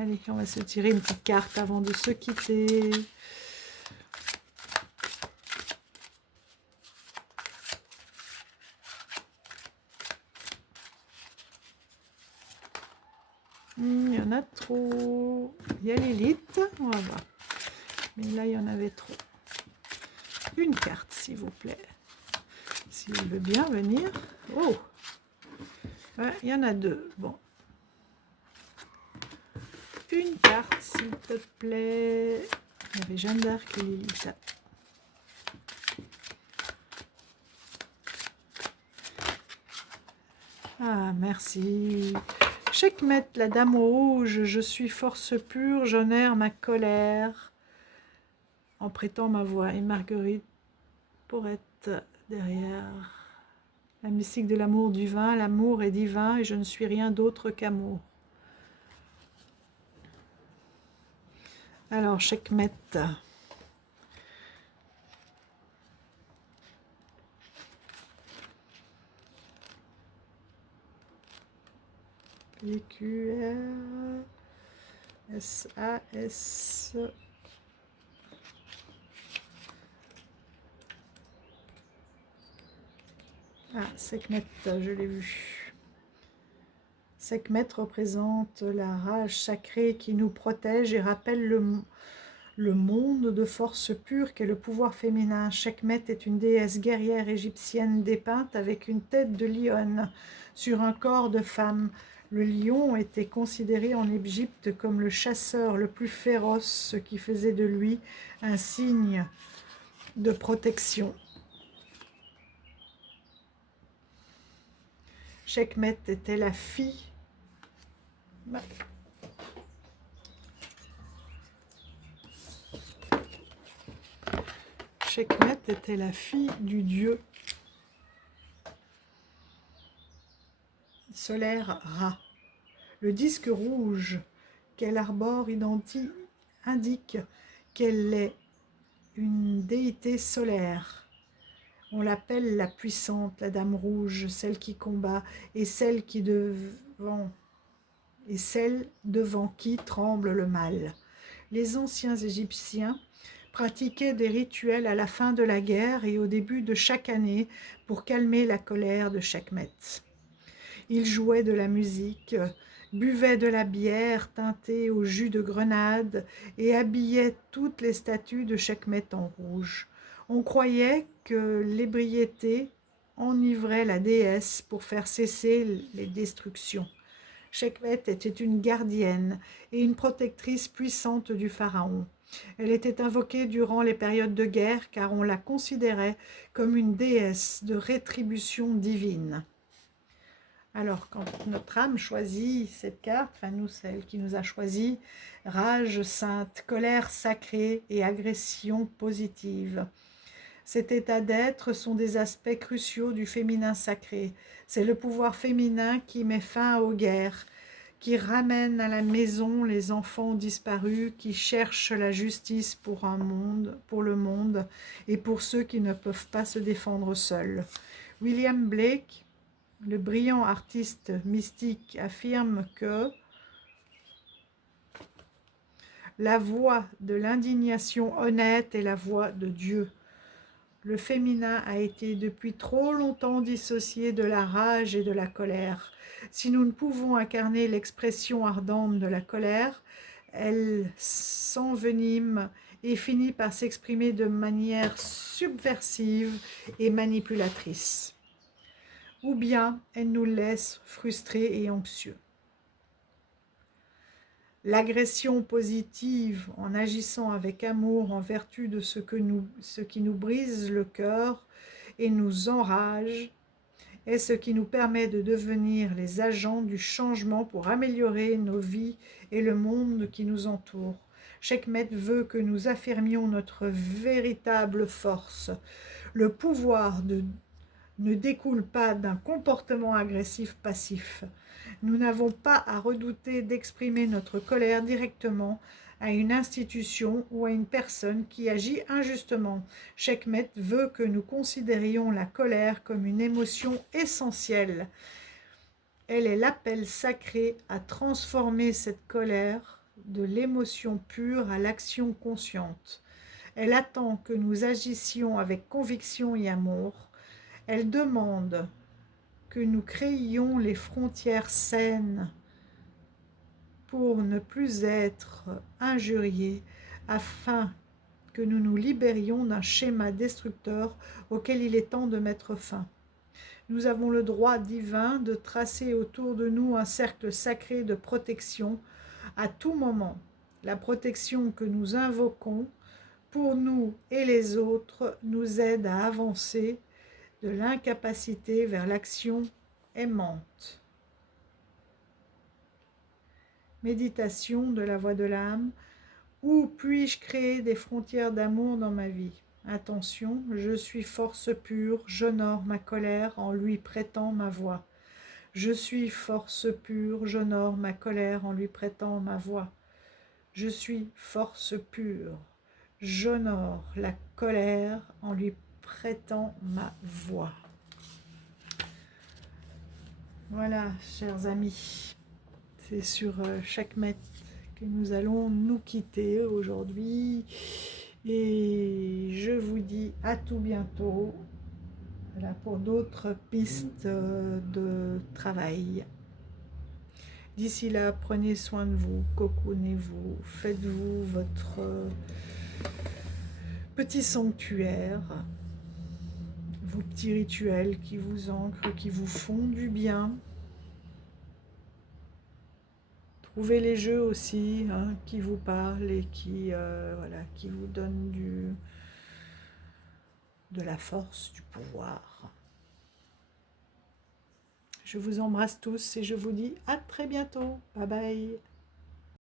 Allez, on va se tirer une petite carte avant de se quitter. Il y en a trop. Il y a l'élite, on va voir. Mais là, il y en avait trop. Une carte, s'il vous plaît. S'il veut bien venir. Oh, ouais, il y en a deux. Bon. Une carte, s'il te plaît. Il y avait Jeanne d'Arc et l'élite. Ah, merci. Checkmate, la dame rouge. Je suis force pure, j'honore ma colère. En prêtant ma voix. Et Marguerite Porrette derrière. La mystique de l'amour du vin. L'amour est divin et je ne suis rien d'autre qu'amour. Alors, checkmate. PQR. SAS. Ah, Sekhmet, je l'ai vu. Sekhmet représente la rage sacrée qui nous protège et rappelle le monde de force pure qu'est le pouvoir féminin. Sekhmet est une déesse guerrière égyptienne dépeinte avec une tête de lionne sur un corps de femme. Le lion était considéré en Égypte comme le chasseur le plus féroce, ce qui faisait de lui un signe de protection. Sekhmet était la fille... Sekhmet était la fille du dieu solaire Ra. Le disque rouge qu'elle arbore indique qu'elle est une déité solaire. On l'appelle la puissante, la dame rouge, celle qui combat, et celle devant qui tremble le mal. Les anciens Égyptiens pratiquaient des rituels à la fin de la guerre et au début de chaque année pour calmer la colère de Sekhmet. Ils jouaient de la musique, buvaient de la bière teintée au jus de grenade et habillaient toutes les statues de Sekhmet en rouge. On croyait que l'ébriété enivrait la déesse pour faire cesser les destructions. Sekhmet était une gardienne et une protectrice puissante du pharaon. Elle était invoquée durant les périodes de guerre car on la considérait comme une déesse de rétribution divine. Alors, quand notre âme choisit cette carte, enfin nous, celle qui nous a choisi, rage sainte, colère sacrée et agression positive. Cet état d'être sont des aspects cruciaux du féminin sacré. C'est le pouvoir féminin qui met fin aux guerres, qui ramène à la maison les enfants disparus, qui cherche la justice pour le monde et pour ceux qui ne peuvent pas se défendre seuls. William Blake, le brillant artiste mystique, affirme que la voix de l'indignation honnête est la voix de Dieu. Le féminin a été depuis trop longtemps dissocié de la rage et de la colère. Si nous ne pouvons incarner l'expression ardente de la colère, elle s'envenime et finit par s'exprimer de manière subversive et manipulatrice. Ou bien elle nous laisse frustrés et anxieux. L'agression positive, en agissant avec amour en vertu de ce qui nous brise le cœur et nous enrage, est ce qui nous permet de devenir les agents du changement pour améliorer nos vies et le monde qui nous entoure. Sekhmet veut que nous affirmions notre véritable force. Le pouvoir ne découle pas d'un comportement agressif passif. Nous n'avons pas à redouter d'exprimer notre colère directement à une institution ou à une personne qui agit injustement. Sekhmet veut que nous considérions la colère comme une émotion essentielle. Elle est l'appel sacré à transformer cette colère de l'émotion pure à l'action consciente. Elle attend que nous agissions avec conviction et amour. Elle demande que nous créions les frontières saines pour ne plus être injuriés, afin que nous nous libérions d'un schéma destructeur auquel il est temps de mettre fin. Nous avons le droit divin de tracer autour de nous un cercle sacré de protection à tout moment. La protection que nous invoquons pour nous et les autres nous aide à avancer de l'incapacité vers l'action aimante. Méditation de la voix de l'âme. Où puis-je créer des frontières d'amour dans ma vie? Attention, je suis force pure, j'honore ma colère en lui prêtant ma voix. Je suis force pure, j'honore ma colère en lui prêtant ma voix. Je suis force pure, j'honore la colère en lui prêtant ma voix. Voilà, chers amis, c'est sur chaque mètre que nous allons nous quitter aujourd'hui. Et je vous dis à tout bientôt, voilà, pour d'autres pistes de travail. D'ici là, prenez soin de vous, cocoonez-vous, faites-vous votre petit sanctuaire, vos petits rituels qui vous ancrent, qui vous font du bien. Trouvez les jeux aussi qui vous parlent et qui, voilà, qui vous donnent de la force, du pouvoir. Je vous embrasse tous et je vous dis à très bientôt. Bye bye.